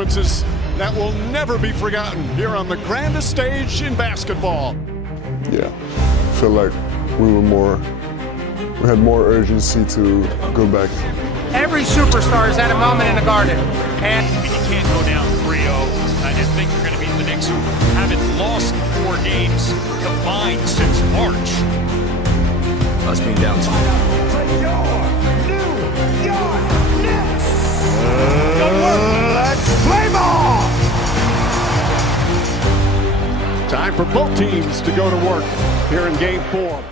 performances that will never be forgotten here on the grandest stage in basketball. Yeah, I feel like we had more urgency to go back. Every superstar has had a moment in the Garden. And you can't go down 3-0 and think you're going to beat the Knicks, who haven't lost 4 games combined since March. Us being down 2. Let's play ball! Time for both teams to go to work here in Game 4.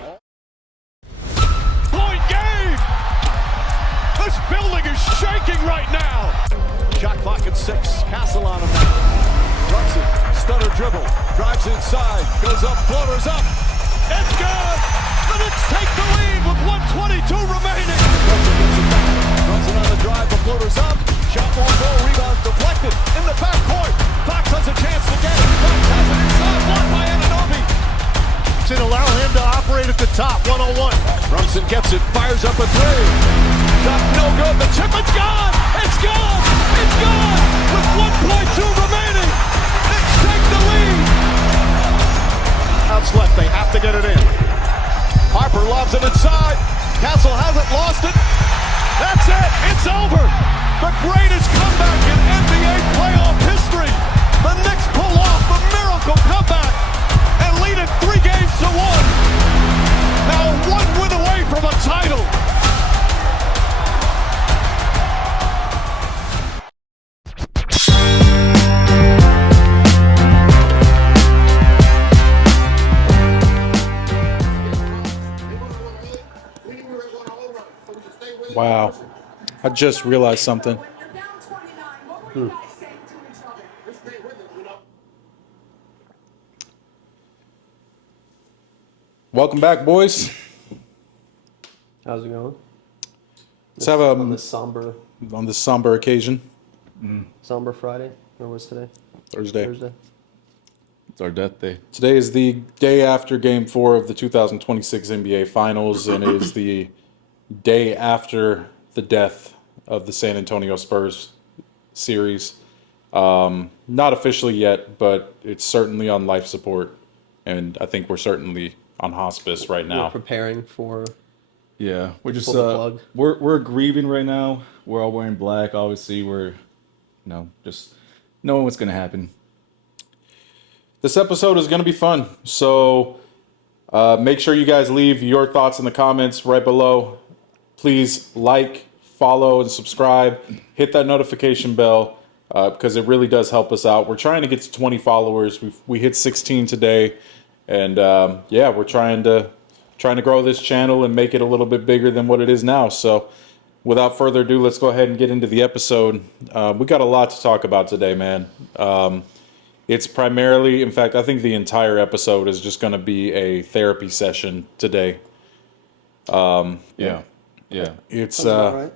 Point game! This building is shaking right now! Shot clock at 6. Castle on him now. Brunson, stutter dribble, drives inside, goes up, floaters up. It's good! The Knicks take the lead with 1:22 remaining. Brunson gets it back. Brunson on the drive, the floater's up. Shot won't go, rebound deflected in the backcourt. Fox has a chance to get it. Fox has it inside, blocked by Anunoby. Should allow him to operate at the top, 101. Brunson gets it, fires up a 3. Shot no good, the chip is gone. It's gone. It's gone. With 1:2 remaining, Knicks take the lead. Outs left, they have to get it in. Harper lobs it inside. Castle hasn't lost it. That's it. It's over. The greatest comeback in NBA playoff history. The Knicks pull off the miracle comeback and lead it 3 games to 1. Now 1 win away from a title. Wow. I just realized something. Welcome back, boys. How's it going? Let's have on this somber occasion. somber Friday. Or was today? Thursday. It's our death day. Today is the day after Game 4 of the 2026 NBA Finals, and it is the day after the death of the San Antonio Spurs series. Not officially yet, but it's certainly on life support, and I think we're certainly on hospice right now. We're preparing for. Yeah, we're just Pull the plug. we're grieving right now. We're all wearing black. Obviously, we're just knowing what's gonna happen. This episode is going to be fun, so make sure you guys leave your thoughts in the comments right below. Please like, follow, and subscribe. Hit that notification bell because it really does help us out. We're trying to get to 20 followers. We hit 16 today, and we're trying to grow this channel and make it a little bit bigger than what it is now. So without further ado, let's go ahead and get into the episode. We got a lot to talk about today, man. It's primarily, in fact, I think the entire episode is just going to be a therapy session today. Yeah. It's Right?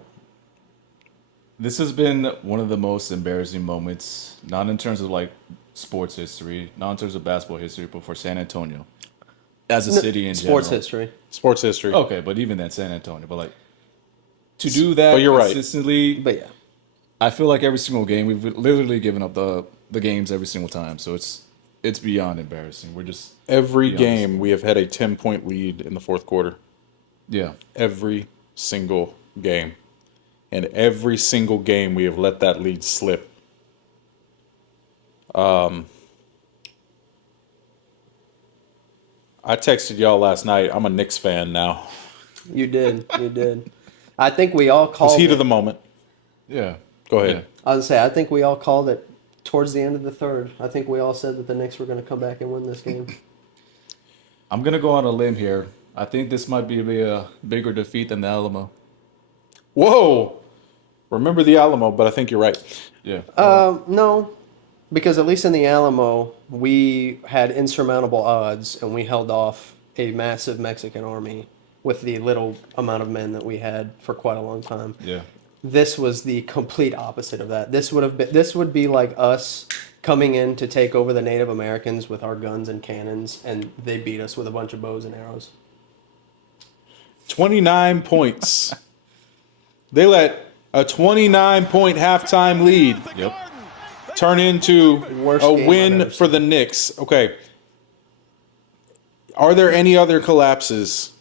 This has been one of the most embarrassing moments, not in terms of like sports history, not in terms of basketball history, but for San Antonio as a city in sports general. sports history. Okay, but even that San Antonio, but like to do that But you're right. consistently, But yeah. I feel like every single game we've literally given up the games every single time. So it's beyond embarrassing. We're just Every be honest. game we have had a 10-point lead in the fourth quarter. Yeah. Every single game. And every single game we have let that lead slip. I texted y'all last night. I'm a Knicks fan now. You did. I think we all It's called heat it. of the moment. Yeah. Go ahead. Yeah. I was gonna say, I think we all called it towards the end of the third. I think we all said that the Knicks were going to come back and win this game. I'm gonna go on a limb here. I think this might be a bigger defeat than the Alamo. Whoa! Remember the Alamo, but I think you're right. Yeah. No, because at least in the Alamo, we had insurmountable odds and we held off a massive Mexican army with the little amount of men that we had for quite a long time. Yeah. This was the complete opposite of that. This would be like us coming in to take over the Native Americans with our guns and cannons, and they beat us with a bunch of bows and arrows. 29 points. They let a 29-point halftime lead. Yep. turn into Worst a game I've win ever for the Knicks. Okay. Are there any other collapses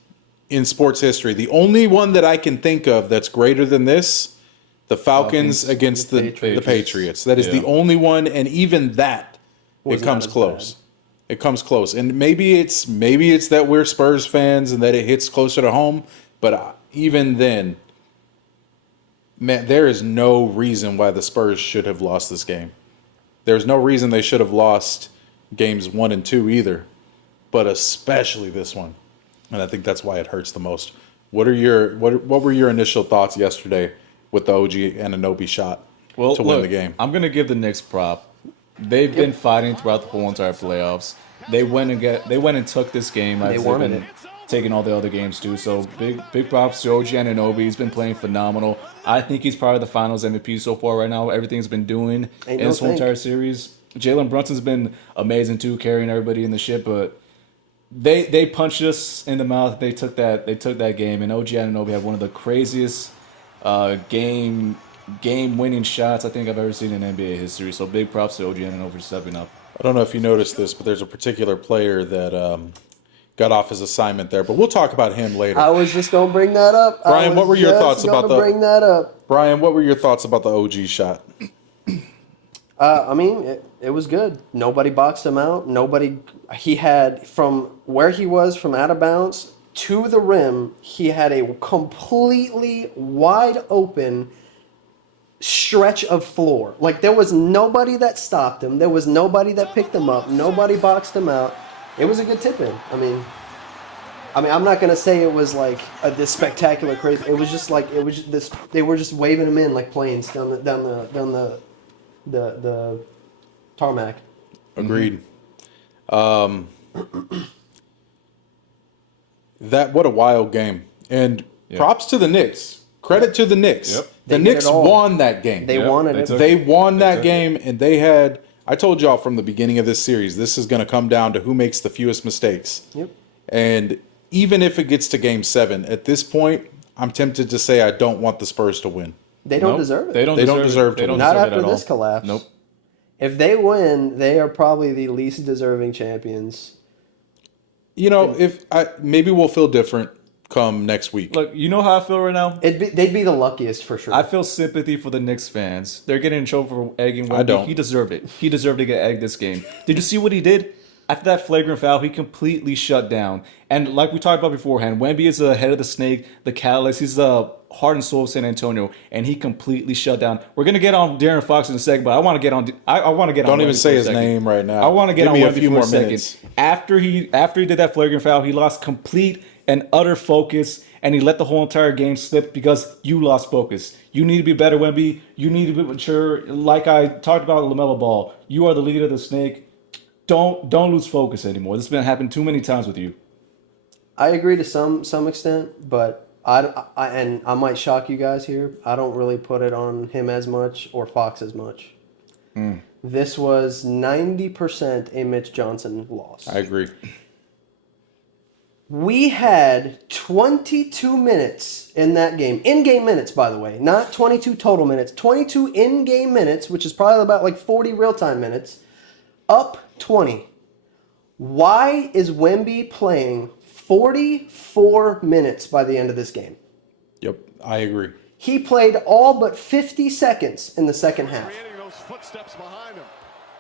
in sports history? The only one that I can think of that's greater than this, the Falcons against the Patriots. That is the only one, and even that, it comes close. It comes close. And maybe it's that we're Spurs fans and that it hits closer to home, but even then, man, there is no reason why the Spurs should have lost this game. There's no reason they should have lost games 1 and 2 either, but especially this one. And I think that's why it hurts the most. What were your initial thoughts yesterday with the OG Anunoby shot to win the game? I'm gonna give the Knicks prop. They've been fighting throughout the whole entire playoffs. They went and took this game as they've been taking all the other games too. So big props to OG Anunoby. He's been playing phenomenal. I think he's probably the Finals MVP so far right now. Everything's been doing in this whole entire series. Jalen Brunson's been amazing too, carrying everybody in the ship. But they punched us in the mouth. They took that game, and OG Anunoby had one of the craziest game-winning shots I think I've ever seen in NBA history. So big props to OG Anunoby for stepping up. I don't know if you noticed this, but there's a particular player that got off his assignment there, but we'll talk about him later. I was just gonna bring that up. Brian, what were your thoughts about bring that up? Brian, what were your thoughts about the OG shot? I mean, it was good. Nobody boxed him out. He had, from where he was, from out of bounds to the rim, he had a completely wide open stretch of floor. Like, there was nobody that stopped him. There was nobody that picked him up. Nobody boxed him out. It was a good tip-in. I mean, I'm not gonna say it was like this spectacular crazy. It was just like this. They were just waving him in like planes down the tarmac. Agreed. What a wild game. And props to the Knicks. Credit to the Knicks. Yep. The Knicks won that game. They won it. They won that game, and they had. I told y'all from the beginning of this series, this is going to come down to who makes the fewest mistakes. Yep. And even if it gets to Game 7, at this point, I'm tempted to say I don't want the Spurs to win. They don't deserve it. They don't deserve to win. Not after this collapse. Nope. If they win, they are probably the least deserving champions. You know, maybe we'll feel different come next week. Look, you know how I feel right now? They'd be the luckiest for sure. I feel sympathy for the Knicks fans. They're getting in trouble for egging Wemby. I don't. He deserved it. He deserved to get egged this game. Did you see what he did? After that flagrant foul, he completely shut down. And like we talked about beforehand, Wemby is the head of the snake, the catalyst. He's the heart and soul of San Antonio, and he completely shut down. We're gonna get on De'Aaron Fox in a second, but I want to get on. I want to get on. Don't even Wemby say his second. name right now. I want to get on Give me Wemby a few for more a second. minutes. After he did that flagrant foul, he lost complete and utter focus, and he let the whole entire game slip because you lost focus. You need to be better, Wemby. You need to be mature. Like I talked about LaMelo Ball, you are the leader of the snake. Don't lose focus anymore. This has been happened too many times with you. I agree to some extent, but I might shock you guys here. I don't really put it on him as much or Fox as much. This was 90% a Mitch Johnson loss. I agree. We had 22 minutes in that game. In-game minutes, by the way. Not 22 total minutes. 22 in-game minutes, which is probably about like 40 real-time minutes. Up 20. Why is Wemby playing 44 minutes by the end of this game? Yep, I agree. He played all but 50 seconds in the second half. Creating those footsteps behind him.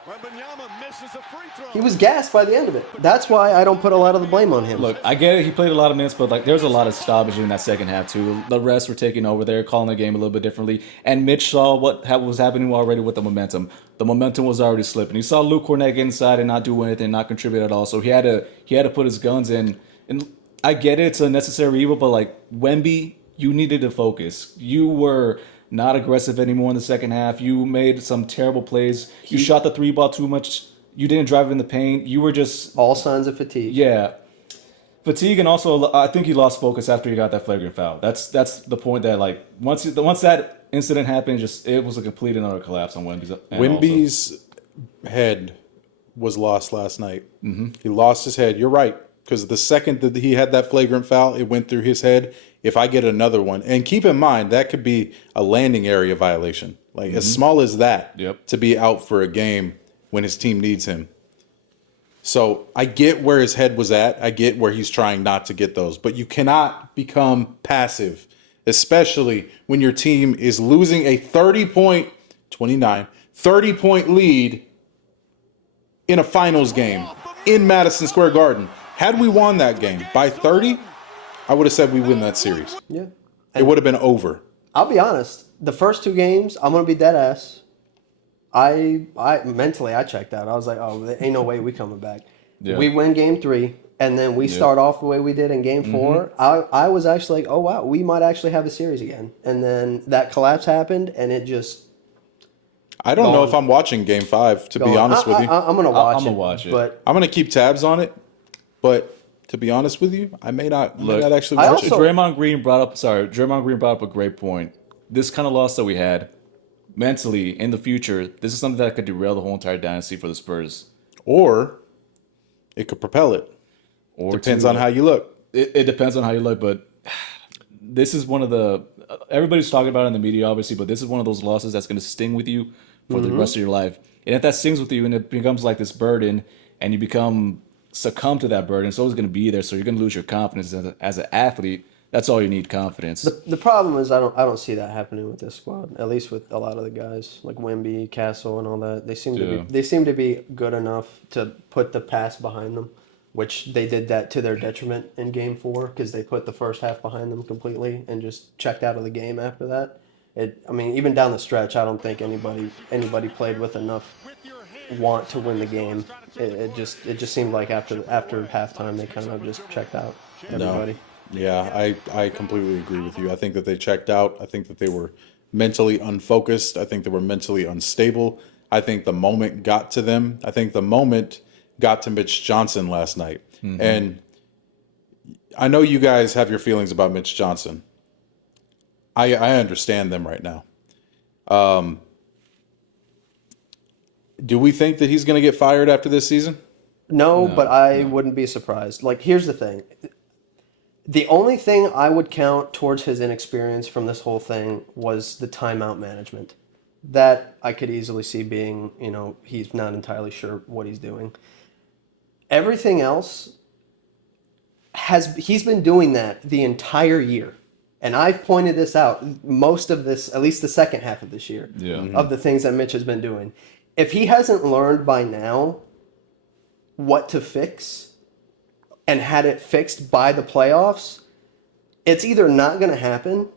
Wembanyama misses a free throw. He was gassed by the end of it. That's why I don't put a lot of the blame on him. Look, I get it. He played a lot of minutes, but like there's a lot of stoppage in that second half too. The refs were taking over there, calling the game a little bit differently. And Mitch saw what was happening already with the momentum. The momentum was already slipping. He saw Luke Cornett get inside and not do anything, not contribute at all. So he had to put his guns in. And I get it. It's a necessary evil, but like Wemby, you needed to focus. You were not aggressive anymore in the second half. You made some terrible plays. You shot the three ball too much. You didn't drive in the paint. You were just all signs of fatigue. Yeah, fatigue, and also I think he lost focus after he got that flagrant foul. That's the point that like once that incident happened, it was a complete and utter collapse on Wemby's. Wemby's head was lost last night. Mm-hmm. He lost his head. You're right, because the second that he had that flagrant foul, it went through his head. If I get another one, and keep in mind that could be a landing area violation. Like as small as that, Yep. to be out for a game when his team needs him. So I get where his head was at. I get where he's trying not to get those. But you cannot become passive, especially when your team is losing a 30-point lead in a finals game in Madison Square Garden. Had we won that game by 30, I would have said we win that series. Yeah. It would have been over. I'll be honest. The first 2 games, I'm gonna be dead ass. I mentally I checked out. I was like, oh, there ain't no way we coming back. Yeah. We win game 3, and then we start off the way we did in game 4. I was actually like, oh wow, we might actually have a series again. And then that collapse happened, and it just. I don't know if I'm watching Game 5, to be honest with you. I'm gonna watch I'm gonna watch it. But I'm going to keep tabs on it, but to be honest with you, I may not actually I watch also- it. Draymond Green brought up a great point. This kind of loss that we had, mentally, in the future, this is something that could derail the whole entire dynasty for the Spurs. Or it could propel it. Or Depends on how you look. It depends on how you look, but this is one of the everybody's talking about it in the media, obviously, but this is one of those losses that's going to sting with you for the rest of your life. And if that stings with you and it becomes like this burden, and you succumb to that burden, it's always going to be there. So you're going to lose your confidence as an athlete. That's all you need, confidence. the problem is I don't see that happening with this squad. At least with a lot of the guys like Wemby, Castle, and all that. They seem to be good enough to put the past behind them, which they did that to their detriment in Game 4 because they put the first half behind them completely and just checked out of the game after that. Even down the stretch, I don't think anybody played with enough want to win the game. It just seemed like after halftime they kind of just checked out. Everybody. Yeah, I completely agree with you. I think that they checked out. I think that they were mentally unfocused. I think they were mentally unstable. I think the moment got to them. I think the moment got to Mitch Johnson last night. And I know you guys have your feelings about Mitch Johnson. I understand them right now. Do we think that he's going to get fired after this season? No, but I wouldn't be surprised. Like, here's the thing. The only thing I would count towards his inexperience from this whole thing was the timeout management. That I could easily see being, he's not entirely sure what he's doing. Everything else he's been doing that the entire year. And I've pointed this out, most of this, at least the second half of this year, of the things that Mitch has been doing. If he hasn't learned by now what to fix and had it fixed by the playoffs, it's either not going to happen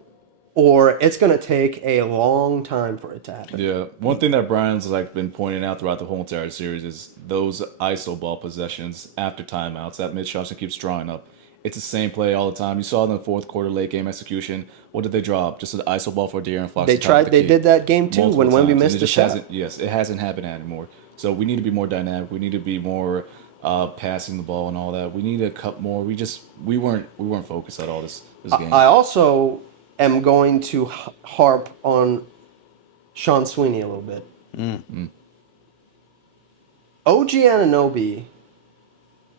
or it's going to take a long time for it to happen. Yeah, one thing that Brian's been pointing out throughout the whole entire series is those ISO ball possessions after timeouts that Mitch Johnson keeps drawing up. It's the same play all the time. You saw it in the fourth quarter late game execution. What did they draw up? Just an ISO ball for De'Aaron Fox. They did that game too when Wemby missed the shot. It hasn't happened anymore. So we need to be more dynamic. We need to be more passing the ball and all that. We need to cut more. We weren't focused at all this game. I also am going to harp on Sean Sweeney a little bit. OG Anunoby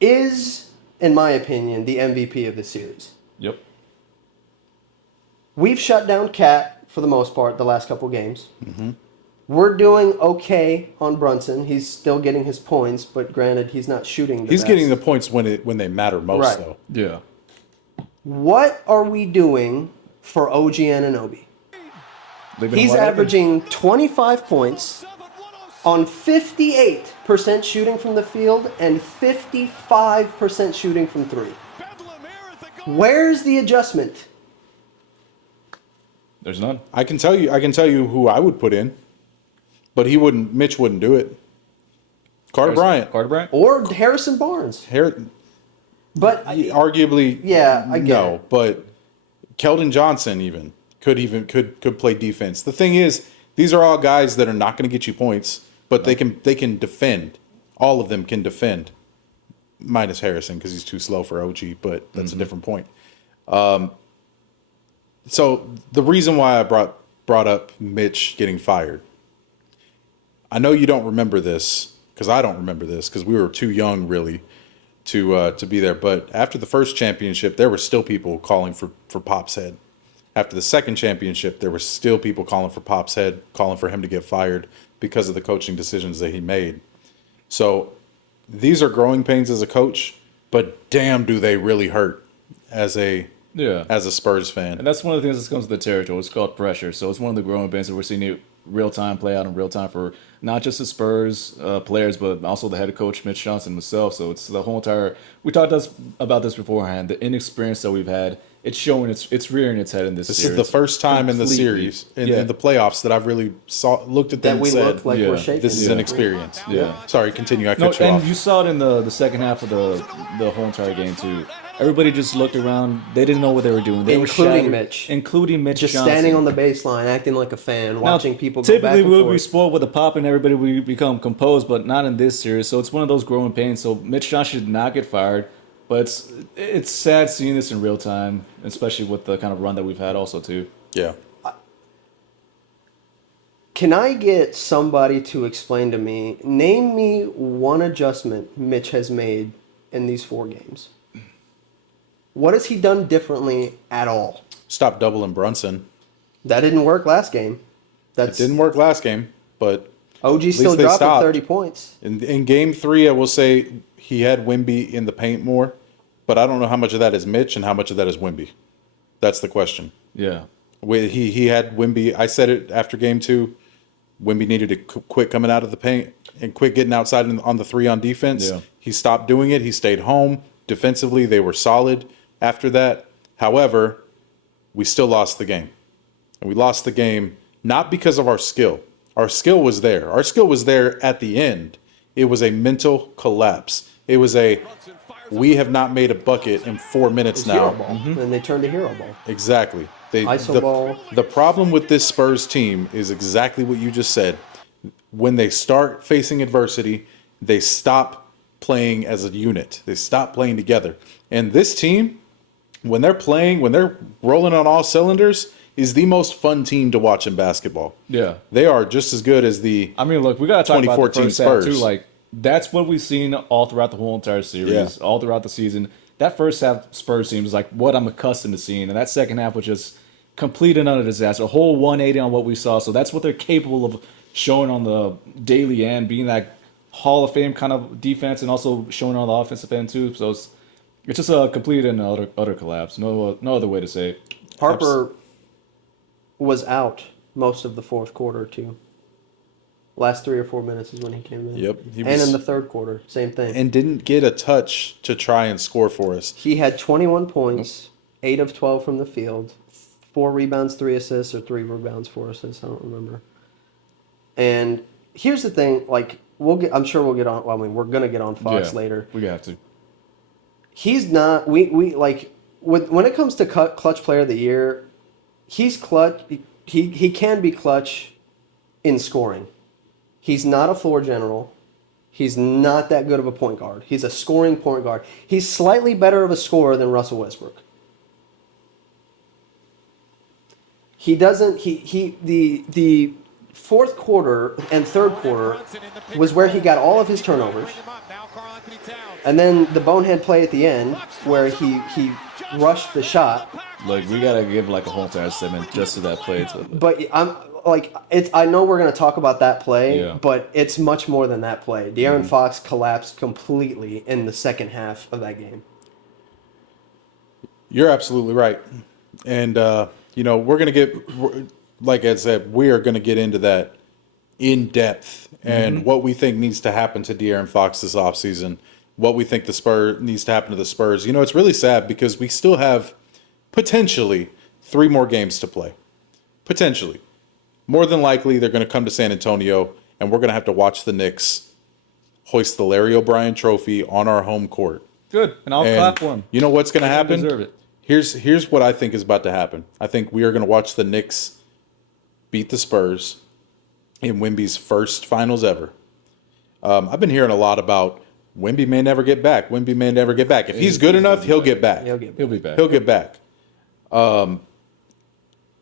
is, in my opinion, the MVP of the series. Yep. We've shut down Cat for the most part the last couple games. We're doing okay on Brunson. He's still getting his points, but granted, he's not shooting. He's getting the points when they matter most, Right. though. Yeah. What are we doing for OG Anunoby? He's averaging 25 points on 58% shooting from the field and 55% shooting from three. Where's the adjustment? There's none. I can tell you who I would put in, but Mitch wouldn't do it. Carter Bryant. Or Harrison Barnes. But Arguably, yeah, I get no, it. but Keldon Johnson could play defense. The thing is, these are all guys that are not going to get you points, but they can defend. All of them can defend, minus Harrison because he's too slow for OG. But that's a different point. So the reason why I brought up Mitch getting fired, I know you don't remember this because I don't remember this because we were too young really to be there. But after the first championship, there were still people calling for Pop's head. After the second championship, there were still people calling for Pop's head, calling for him to get fired because of the coaching decisions that he made. So these are growing pains as a coach, but damn, do they really hurt as a Spurs fan. And that's one of the things that comes with the territory. It's called pressure. So it's one of the growing pains that we're seeing it real time play out in real time for not just the Spurs players, but also the head coach Mitch Johnson himself. So it's the whole entire. We talked about this beforehand. The inexperience that we've had, it's showing. It's rearing its head in this. This series. is the first time in the series in the playoffs that I've really looked at them That we and said, look like we're shaking. "This is an experience." Yeah. Sorry, continue. I No, cut you and off. you saw it in the second half of the whole entire game too. Everybody just looked around. They didn't know what they were doing. They Including were shattered, Mitch. including Mitch, Just Johnson. standing on the baseline, acting like a fan, watching people go back Typically, and we would be forth. spoiled with a pop, and everybody would become composed, but not in this series. So it's one of those growing pains. So Mitch Johnson should not get fired, but it's sad seeing this in real time, especially with the kind of run that we've had also too. Yeah. Can I get somebody to explain to me, name me one adjustment Mitch has made in these 4 games? What has he done differently at all? Stop doubling Brunson. That didn't work last game. It didn't work last game, but OG least still they dropping stopped. 30 points. in game 3, I will say he had Wemby in the paint more, but I don't know how much of that is Mitch and how much of that is Wemby. That's the question. Yeah. He had Wemby. I said it after game 2. Wemby needed to quit coming out of the paint and quit getting outside on the 3 on defense. Yeah. He stopped doing it. He stayed home. Defensively, they were solid after that. However, we still lost the game. And we lost the game not because of our skill. Our skill was there. Our skill was there at the end. It was a mental collapse. It was we have not made a bucket in 4 minutes It's now. hero ball. And they turned to hero ball. Exactly. ISO ball. The problem with this Spurs team is exactly what you just said. When they start facing adversity, they stop playing as a unit. They stop playing together. And this team, when they're rolling on all cylinders, is the most fun team to watch in basketball. Yeah. They are just as good as the I mean, look, we got to talk about the 2014 first half Spurs. too. Like, that's what we've seen all throughout the whole entire series, all throughout the season. That first half Spurs team is like what I'm accustomed to seeing, and that second half was just complete and utter disaster. A whole 180 on what we saw. So that's what they're capable of showing on the daily end, being that Hall of Fame kind of defense, and also showing on the offensive end too. So it's just a complete and utter collapse. No other way to say it. Harper was out most of the 4th quarter too. Last 3 or 4 minutes is when he came in. Yep, he and was- in the 3rd quarter, same thing. and didn't get a touch to try and score for us. He had 21 points, 8 of 12 from the field, 4 rebounds, 3 assists, or 3 rebounds, 4 assists. I don't remember. And here's the thing: like I'm sure we'll get on. Well, I mean, we're gonna get on Fox later. We have to. He's not. We like when it comes to clutch player of the year, he's clutch. He can be clutch in scoring. He's not a floor general. He's not that good of a point guard. He's a scoring point guard. He's slightly better of a scorer than Russell Westbrook. He doesn't. The 4th quarter and 3rd quarter was where he got all of his turnovers. And then the bonehead play at the end where he rushed the shot. Like, we gotta give like a whole entire segment just to that play. But I'm like, I know we're gonna talk about that play, Yeah. but it's much more than that play. De'Aaron Fox collapsed completely in the second half of that game. You're absolutely right. And, we're going to get, like I said, we are going to get into that in depth and what we think needs to happen to De'Aaron Fox this offseason, what we think the Spurs needs to happen to the Spurs. It's really sad because we still have potentially 3 more games to play. Potentially. More than likely, they're going to come to San Antonio, and we're going to have to watch the Knicks hoist the Larry O'Brien trophy on our home court. Good, and I'll clap for him. You know what's going to They happen? deserve it. Here's what I think is about to happen. I think we are going to watch the Knicks beat the Spurs in Wemby's first finals ever. I've been hearing a lot about Wemby may never get back. Wemby may never get back. If he's good enough, he'll get back. He'll get He'll be back. He'll get back.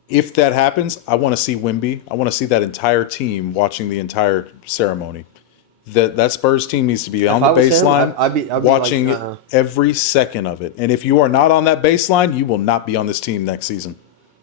If that happens, I want to see Wemby. I want to see that entire team watching the entire ceremony. That Spurs team needs to be on the I was him, baseline, I'd be watching like, every second of it. And if you are not on that baseline, you will not be on this team next season.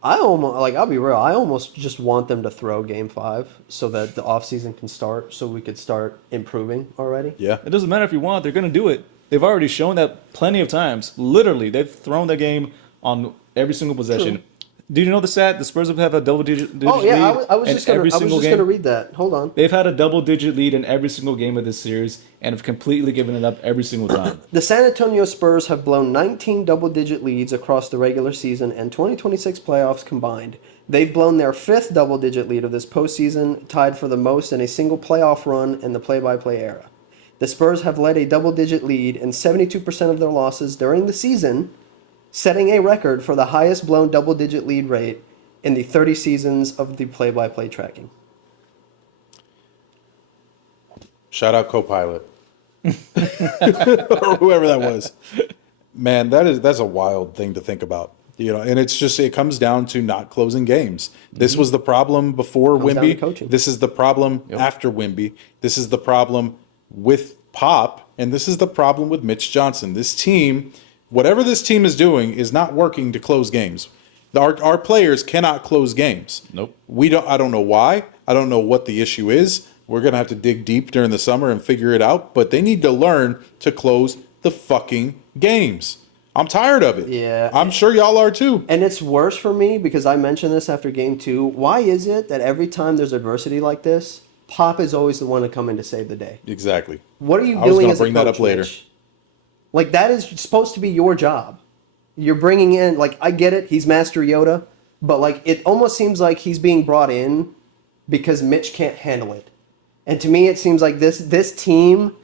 I'll be real. I almost just want them to throw Game 5 so that the offseason can start, so we could start improving already. Yeah. It doesn't matter if you want; they're going to do it. They've already shown that plenty of times. Literally, they've thrown the game on every single possession. True. Did you know the stat? The Spurs have a double-digit Oh yeah, lead I was in just gonna every single game. read that. Hold on. They've had a double-digit lead in every single game of this series and have completely given it up every single time. The San Antonio Spurs have blown 19 double-digit leads across the regular season and 2026 playoffs combined. They've blown their 5th double-digit lead of this postseason, tied for the most in a single playoff run in the play-by-play era. The Spurs have led a double-digit lead in 72% of their losses during the season, setting a record for the highest blown double-digit lead rate in the 30 seasons of the play-by-play tracking. Shout out Copilot. Or whoever that was. Man, that's a wild thing to think about. And it comes down to not closing games. This was the problem before Comes down to Wemby. coaching. This is the problem after Wemby. This is the problem with Pop, and this is the problem with Mitch Johnson. This team, whatever this team is doing, is not working to close games. Our players cannot close games. Nope. I don't know why. I don't know what the issue is. We're going to have to dig deep during the summer and figure it out, but they need to learn to close the fucking games. I'm tired of it. Yeah. I'm sure y'all are too. And it's worse for me because I mentioned this after Game 2. Why is it that every time there's adversity like this, Pop is always the one to come in to save the day? Exactly. What are you I was doing gonna as a bring that coach, up later. Mitch? Like, that is supposed to be your job. You're bringing in, like, I get it, he's Master Yoda, but, like, it almost seems like he's being brought in because Mitch can't handle it. And to me, it seems like this team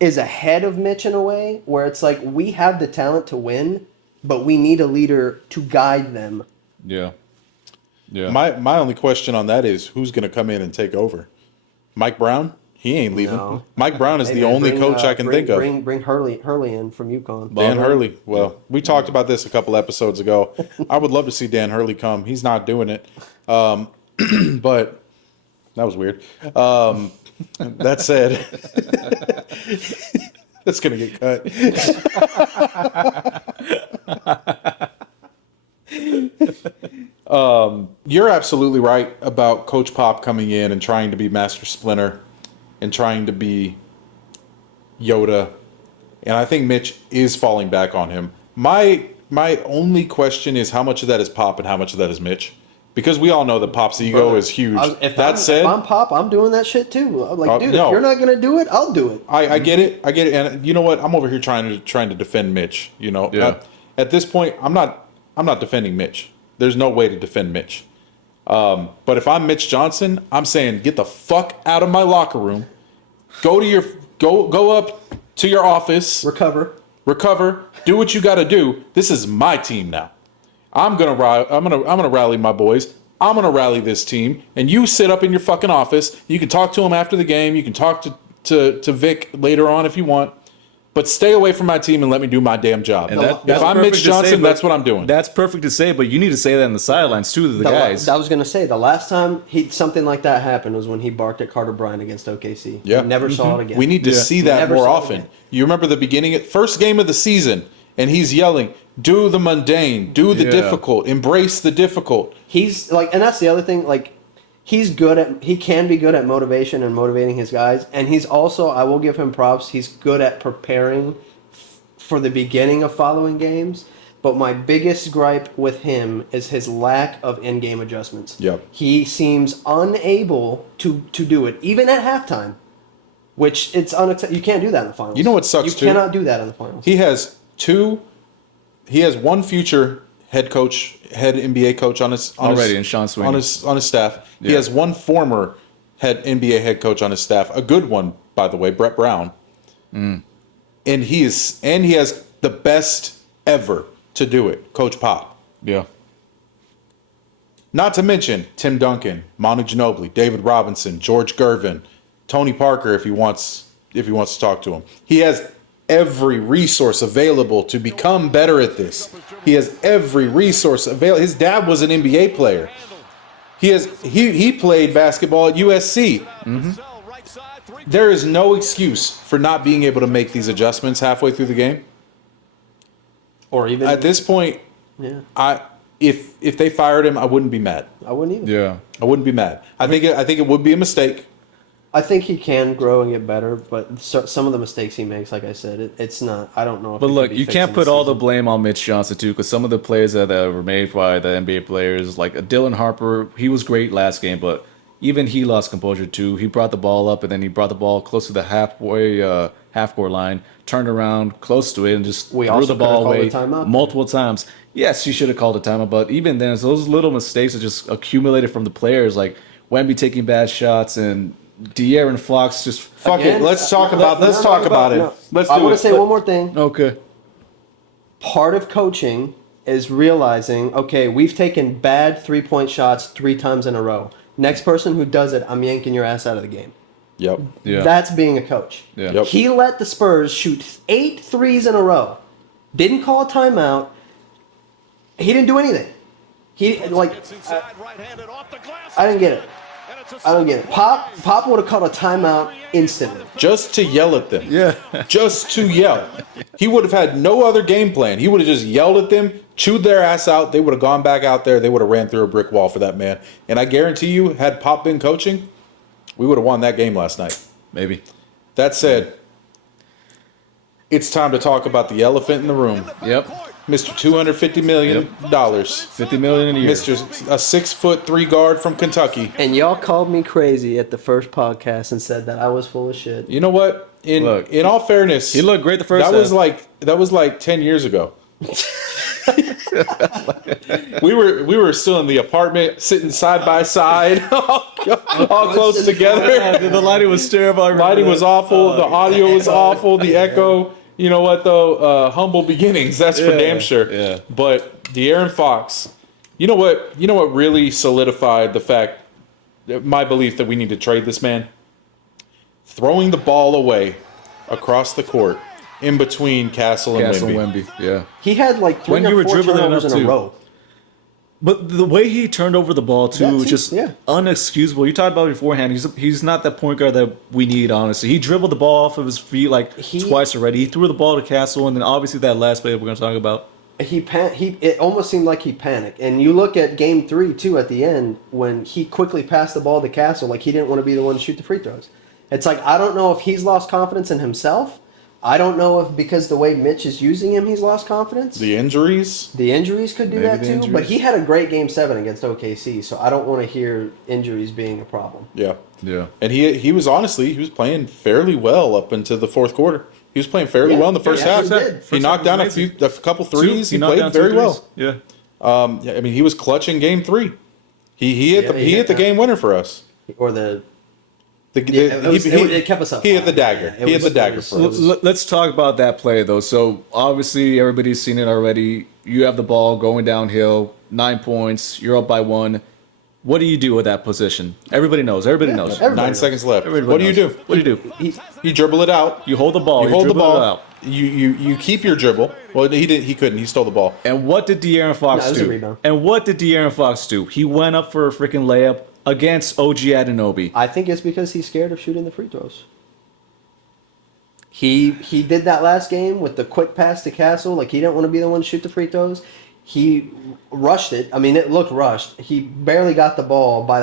is ahead of Mitch in a way, where it's like, we have the talent to win, but we need a leader to guide them. Yeah. Yeah. My only question on that is who's going to come in and take over? Mike Brown? He ain't leaving. No. Mike Brown is Hey, the man, only bring, coach I can think of. Bring Hurley in from UConn. Dan Hurley. Well, we talked about this a couple episodes ago. I would love to see Dan Hurley come. He's not doing it. But that was weird. That said, that's going to get cut. You're absolutely right about Coach Pop coming in and trying to be Master Splinter and trying to be Yoda. And I think Mitch is falling back on him. My only question is how much of that is Pop and how much of that is Mitch? Because we all know that Pop's ego is huge. If I'm Pop, I'm doing that shit too. I'm like, dude, no. if you're not gonna do it, I'll do it. I get it. And you know what? I'm over here trying to defend Mitch. Yeah. At this point, I'm not defending Mitch. There's no way to defend Mitch. But if I'm Mitch Johnson, I'm saying get the fuck out of my locker room. Go up to your office. Recover. Do what you got to do. This is my team now. I'm gonna rally my boys. I'm gonna rally this team, and you sit up in your fucking office. You can talk to them after the game. You can talk to Vic later on if you want. But stay away from my team and let me do my damn job. And if I'm Mitch Johnson, that's what I'm doing. That's perfect to say, but you need to say that in the sidelines too to the guys. I was gonna say the last time something like that happened was when he barked at Carter Bryant against OKC. Yeah. We never saw it again. We need to see that Never more saw it often. again. You remember the beginning, first game of the season, and he's yelling, "Do the mundane, do the difficult, embrace the difficult." He's like, and that's the other thing. Like, he can be good at motivation and motivating his guys, and he's also, I will give him props, he's good at preparing for the beginning of following games. But my biggest gripe with him is his lack of in-game adjustments. Yep. He seems unable to do it, even at halftime, which it's unacceptable. You can't do that in the finals. You know what sucks too? You cannot do that in the finals. He has one future head NBA coach on his in Sean Sweeney. on his staff. Yeah. He has one former head NBA head coach on his staff, a good one, by the way, Brett Brown. And he has the best ever to do it, Coach Pop. Yeah. Not to mention Tim Duncan, Manu Ginobili, David Robinson, George Gervin, Tony Parker if he wants to talk to him. He has every resource available to become better at this. He has every resource available. His dad was an NBA player. He played basketball at USC. Mm-hmm. There is no excuse for not being able to make these adjustments halfway through the game. Or even At this point, yeah. if they fired him, I wouldn't be mad. I wouldn't either. Yeah. I wouldn't be mad. I think it would be a mistake. I think he can grow and get better, but some of the mistakes he makes, like I said, it's not. I don't know. If But it can look, be you fixed can't in put all the season. blame on Mitch Johnson too, because some of the plays that were made by the NBA players, like Dylan Harper, he was great last game, but even he lost composure too. He brought the ball up, and then he brought the ball close to the half court line, turned around close to it, and just We threw also the ball could've away called a timeout. multiple times. Yes, he should have called a timeout, but even then, those little mistakes are just accumulated from the players, like Wemby taking bad shots and De'Aaron Fox just Fuck Again, it. Let's talk no, about no, it. no. Let's I do want it. to say one more thing. okay. Part of coaching is realizing, okay, we've taken bad 3-point shots 3 times in a row. Next person who does it, I'm yanking your ass out of the game. Yep. Yeah. That's being a coach. Yeah. Yep. He let the Spurs shoot 8 threes in a row. Didn't call a timeout. He didn't do anything. He like Gets inside, right-handed off the glass. I didn't get it. And it's a I don't get it. Pop would have called a timeout instantly. Just to yell at them. Yeah. Just to yell. He would have had no other game plan. He would have just yelled at them, chewed their ass out. They would have gone back out there. They would have ran through a brick wall for that man. And I guarantee you, had Pop been coaching, we would have won that game last night. Maybe. That said, it's time to talk about the elephant in the room. Yep. Mr. $250 million. $50 million in a year. Mr. A 6'3" guard from Kentucky. And y'all called me crazy at the first podcast and said that I was full of shit. You know what? Look, In all fairness, he looked great the first that was like 10 years ago. we were still in the apartment, sitting side by side, all close together. Yeah, the lighting was terrible. I remember Lighting that. was awful. The audio was awful. The echo. You know what though? Humble beginnings. That's for Yeah, damn sure. yeah. But De'Aaron Fox. You know what? You know what really solidified the fact, my belief that we need to trade this man. Throwing the ball away across the court in between Castle and Castle Wemby. Wemby. Yeah. He had like 3 When you or were 4 dribbling turnovers up in a too. row. But the way he turned over the ball too, That was too, just yeah. unexcusable. You talked about it beforehand. He's not that point guard that we need, honestly. He dribbled the ball off of his feet like twice already. He threw the ball to Castle, and then obviously that last play we're going to talk about. It almost seemed like he panicked. And you look at game 3 too at the end when he quickly passed the ball to Castle, like he didn't want to be the one to shoot the free throws. It's like I don't know if he's lost confidence in himself. I don't know if because the way Mitch is using him, he's lost confidence. The injuries. The injuries could do Maybe that the too. injuries. But he had a great game 7 against OKC, so I don't want to hear injuries being a problem. Yeah. Yeah. And he was playing fairly well up into the fourth quarter. He was playing fairly Yeah, well in the first he half. actually did. He First knocked half down was a couple threes. He knocked played down 2 very well. threes. Yeah. Yeah, I mean, he was clutching game 3. He hit he hit the that. game winner for us. Or the It kept us up. He hit the dagger. Yeah, He hit the dagger for us. Let's talk about that play though. So obviously everybody's seen it already. You have the ball going downhill, 9 points. You're up by 1. What do you do with that position? Everybody knows. Everybody knows. everybody 9 knows. seconds left. Everybody What do you knows. do? What do you do? You dribble it out. You hold the ball. You hold the dribble it ball. out. You keep your dribble. Well, he couldn't. He stole the ball. And what did De'Aaron Fox No, it was a do? rebound. And what did De'Aaron Fox do? He went up for a freaking layup against OG Anunoby. I think it's because he's scared of shooting the free throws. He did that last game with the quick pass to Castle. Like he didn't want to be the one to shoot the free throws. He rushed it. I mean, it looked rushed. He barely got the ball by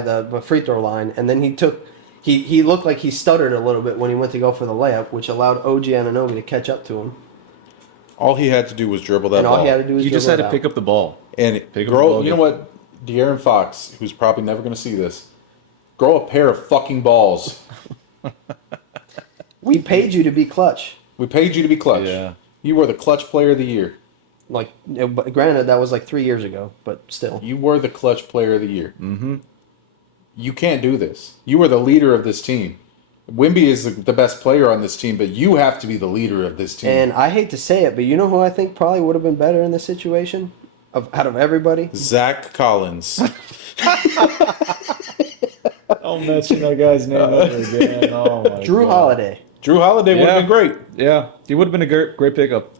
the free throw line, and then he looked like he stuttered a little bit when he went to go for the layup, which allowed OG Anunoby to catch up to him. All he had to do was dribble that And ball. all he had to do was He just had dribble to it pick out. up the ball. And Pick up the grow. ball You know again. what? De'Aaron Fox, who's probably never going to see this, grow a pair of fucking balls. We paid you to be clutch. We paid you to be clutch. Yeah. You were the clutch player of the year. Like, but granted, that was like 3 years ago, but still. You were the clutch player of the year. Mm-hmm. You can't do this. You are the leader of this team. Wemby is the best player on this team, but you have to be the leader of this team. And I hate to say it, but you know who I think probably would have been better in this situation? Out of everybody? Zach Collins. Don't mention that guy's name ever again. Oh my Drew God. Holiday. Drew Holiday would have been great. Yeah, he would have been a great pickup.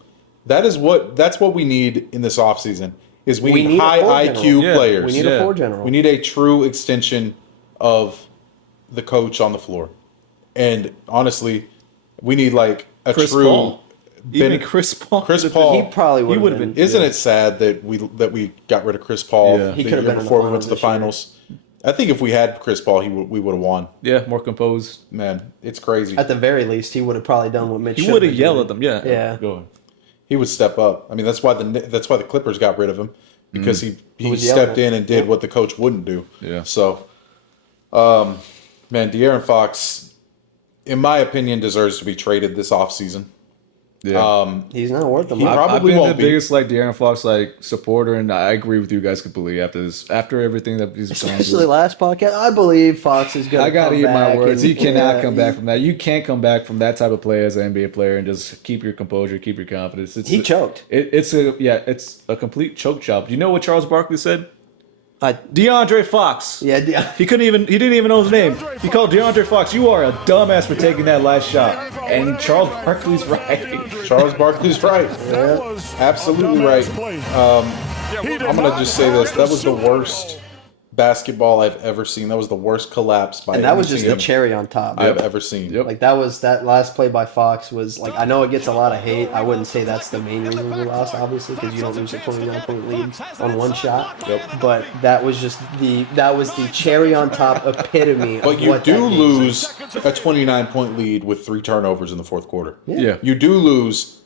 That's what we need in this offseason is we We need need a high floor IQ general. Yeah, players. We need Yeah. a 4 general. We need a true extension of the coach on the floor. And honestly, we need like a Chris true Paul. Even Chris Paul. He probably would have been. Isn't it sad that we got rid of Chris Paul Yeah. the He could year have been in the before we went to the finals finals? I think if we had Chris Paul, we would have won. Yeah, more composed. Man, it's crazy. At the very least, he would have probably done what Mitch. He should would have been yelled doing. at them. Yeah. Yeah. Go ahead. He would step up. I mean, that's why the Clippers got rid of him because he was stepped yelling. in and did what the coach wouldn't do. Yeah. So, man, De'Aaron Fox, in my opinion, deserves to be traded this offseason. Yeah. He's not worth the He money. probably I've been won't the be. biggest De'Aaron Fox supporter, and I agree with you guys completely after everything that he's gone Especially through. last podcast, I believe Fox is going to I gotta come eat my back words. and- He cannot yeah, come back from that. You can't come back from that type of play as an NBA player and just keep your composure, keep your confidence. He choked. It's a complete choke job. Do you know what Charles Barkley said? I, DeAndre Fox. yeah, He didn't even know his name. He called DeAndre Fox, "You are a dumbass for taking that last shot." And Charles Barkley's right. Charles Barkley's right. Absolutely right. I'm going to just say this. That was the worst basketball I've ever seen. That was the worst collapse by and that was any just team the cherry on top. I've ever seen. Yep. Like that last play by Fox was like, I know it gets a lot of hate. I wouldn't say that's the main reason we lost, obviously, because you don't lose a 29-point lead on one shot. Yep. But that was just the cherry on top epitome. But of you what do that game lose a 29-point lead with 3 turnovers in the fourth quarter. Yeah. You do lose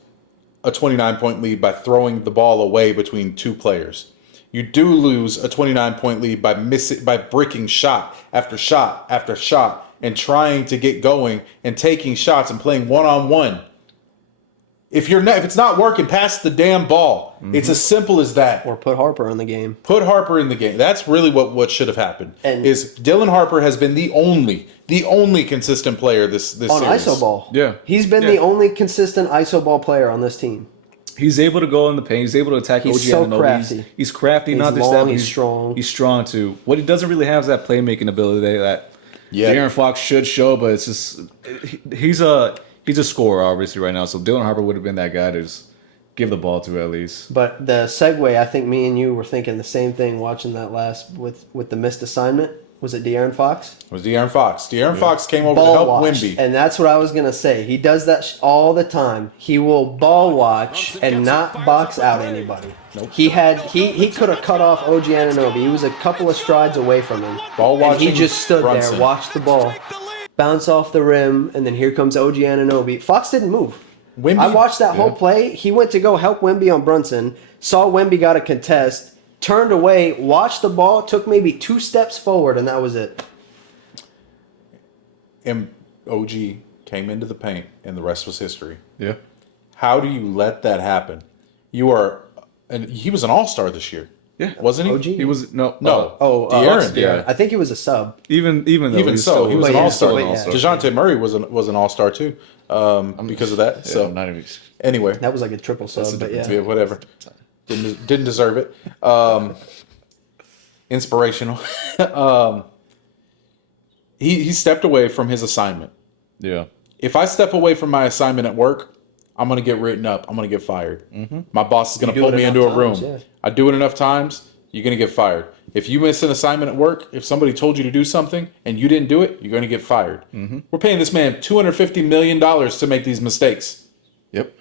a 29-point lead by throwing the ball away between 2 players. You do lose a 29-point lead by bricking shot after shot after shot and trying to get going and taking shots and playing one-on-one. If it's not working, pass the damn ball. It's as simple as that. Or put Harper in the game. Put Harper in the game. That's really what should have happened. And- is Dylan Harper has been the only consistent player this On series. ISO ball. Yeah. He's been the only consistent ISO ball player on this team. He's able to go in the paint. He's able to attack He's OG so Anunoby. crafty. He's crafty. He's Not just long, that, he's strong. He's strong too. What he doesn't really have is that playmaking ability that De'Aaron Fox should show, but it's just he's a scorer obviously right now. So Dylan Harper would have been that guy to just give the ball to at least. But the segue, I think me and you were thinking the same thing watching that last with the missed assignment. Was it De'Aaron Fox? It was De'Aaron Fox. De'Aaron Fox came over to Ball help watch. Wemby. And that's what I was going to say. He does that all the time. He will ball watch and not box out anybody. Nope. He could have cut off OG Anunoby. He was a couple of strides away from him. Ball And he watching just stood Brunson. there, watched the ball bounce off the rim, and then here comes OG Anunoby. Fox didn't move. Wemby- I watched that whole play. He went to go help Wemby on Brunson, saw Wemby got a contest, turned away, watched the ball, took maybe 2 steps forward, and that was it. And OG came into the paint, and the rest was history. Yeah. How do you let that happen? And he was an all-star this year. Yeah. Wasn't he? OG? He was no. De'Aaron. Yeah. I think he was a sub. Even though Even he's so, he was an yeah, all-star. but yeah. DeJounte Murray was an all-star too, because of that. So not even. anyway, That was like a triple sub, but yeah. yeah, whatever. Didn't deserve it. Inspirational. He stepped away from his assignment. Yeah. If I step away from my assignment at work, I'm going to get written up. I'm going to get fired. My boss is going to You do pull it me into enough a room. times, yeah. I do it enough times, you're going to get fired. If you miss an assignment at work, if somebody told you to do something and you didn't do it, you're going to get fired. We're paying this man $250 million to make these mistakes. Yep.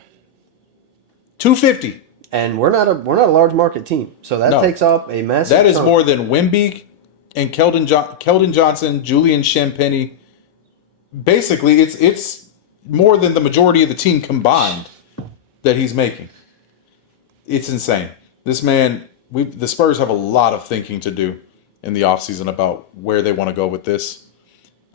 $250. And we're not a large market team, so that No. takes off a massive. That is chunk. more than Wemby and Keldon Johnson, Julian Champagny. Basically, it's more than the majority of the team combined that he's making. It's insane. This man, the Spurs have a lot of thinking to do in the offseason about where they want to go with this.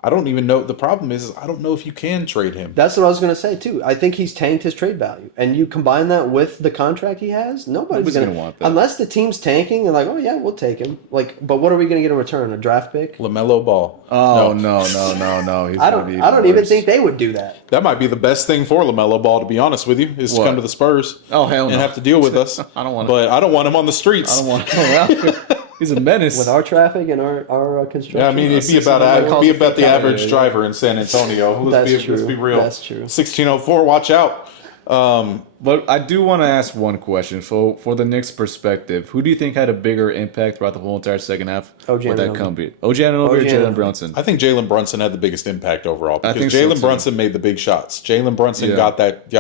I don't even know. The problem is I don't know if you can trade him. That's what I was going to say too. I think he's tanked his trade value, and you combine that with the contract he has. Nobody's going to want that. unless the team's tanking and like, oh yeah, we'll take him. Like, but what are we going to get in return? A draft pick? LaMelo Ball. Oh no. He's I gonna be don't even worse. think they would do that. That might be the best thing for LaMelo Ball, to be honest with you, is to What? come to the Spurs. Oh, hell and no. have to deal with us. I don't want. But I don't want him on the streets. I don't want him around. He's a menace. With our traffic and our construction. Yeah, I mean, it'd be about the average driver in San Antonio. Let's be real. That's true. 1604, watch out. But I do want to ask one question for the Knicks' perspective. Who do you think had a bigger impact throughout the whole entire second half? OG with that Anunoby. comeback? OG Anunoby or OG Jalen Anunoby. Brunson? I think Jalen Brunson had the biggest impact overall because think so, Jalen too. Brunson made the big shots. Jalen Brunson Yeah. got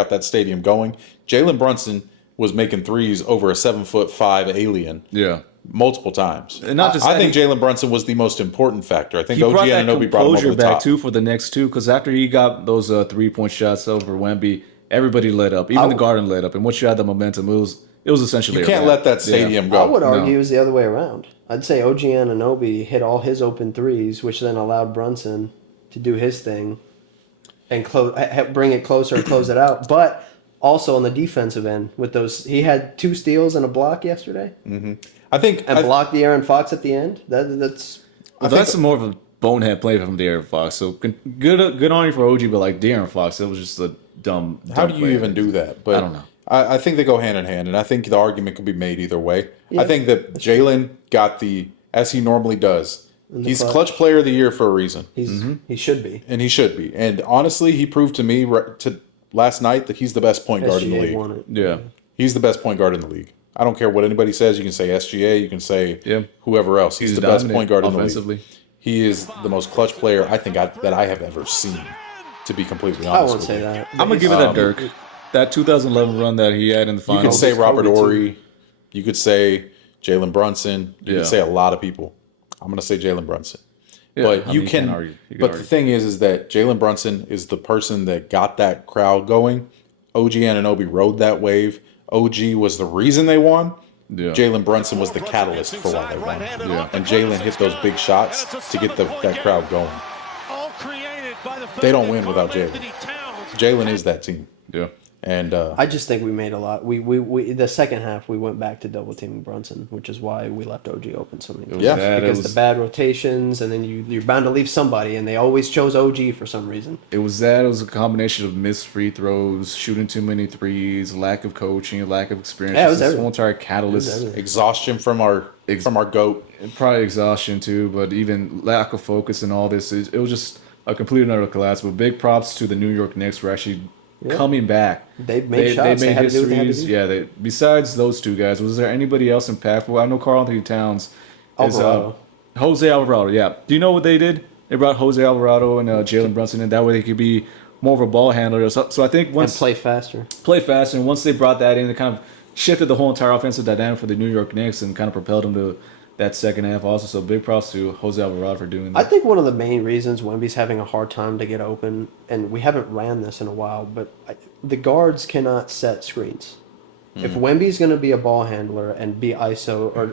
that stadium going. Jalen Brunson was making threes over a 7'5" alien Yeah. multiple times. And not just I that, think Jalen Brunson was the most important factor. I think He OG brought that Anunoby brought him over composure the back top. too for the next two, because after he got those 3-point shots over Wemby, everybody lit up. Even the Garden lit up. And once you had the momentum, it was essentially You a can't wrap. let that stadium I go. would argue it was the other way around. I'd say OG Anunoby hit all his open threes, which then allowed Brunson to do his thing and bring it closer and close it out. But also on the defensive end, with those, he had 2 steals and a block yesterday, I think and blocked the Aaron Fox at the end. That's Well, that's more of a bonehead play from De'Aaron Fox. So good on you for OG, but like De'Aaron Fox, it was just a dumb. how dumb do you play. even do that? But I don't know. I think they go hand in hand, and I think the argument could be made either way. I think that Jalen got as he normally does. He's clutch player of the year for a reason, he should be. and he should be. And honestly, he proved to me last night that he's the best point guard in the SGA league. won it. Yeah. He's the best point guard in the league. I don't care what anybody says. You can say SGA, you can say whoever else. He's the best dominant point guard in the offensively. league. He is the most clutch player I think that I have ever seen. To be completely honest, I won't with say you. that. I'm gonna give it that Dirk. That 2011 run that he had in the You finals. could say Robert Kobe, too. Horry. You could say Jalen Brunson. You Yeah. could say a lot of people. I'm going to say Jalen Brunson. Yeah, But I mean, you you can. can't argue. You can But the argue. thing is that Jalen Brunson is the person that got that crowd going. OG Anunoby rode that wave. OG was the reason they won. Yeah. Jalen Brunson was the catalyst for why they won. Yeah. And Jalen hit those big shots to get that crowd going. They don't win without Jalen. Jalen is that team. Yeah. And I just think we made a lot. We the second half we went back to double teaming Brunson, which is why we left OG open so many times. Yeah. Because the bad rotations, and then you're bound to leave somebody, and they always chose OG for some reason. It was that. It was a combination of missed free throws, shooting too many threes, lack of coaching, lack of experience. Yeah, it was This everything. whole entire It was catalyst. everything. exhaustion from our GOAT. And probably exhaustion too, but even lack of focus and all this. It was just a complete and utter collapse. But big props to the New York Knicks for actually coming back. They made shots. They had to do what they had to do. Yeah, besides those two guys, was there anybody else impactful? I know Karl Anthony Towns is Alvarado. Jose Alvarado. Yeah. Do you know what they did? They brought Jose Alvarado and Jalen Brunson in. That way they could be more of a ball handler. So I think And once play faster. and once they brought that in, it kind of shifted the whole entire offensive dynamic for the New York Knicks and kind of propelled them to that second half also. So big props to Jose Alvarado for doing that. I think one of the main reasons Wemby's having a hard time to get open, and we haven't ran this in a while, but the guards cannot set screens. If Wemby's going to be a ball handler and be ISO, or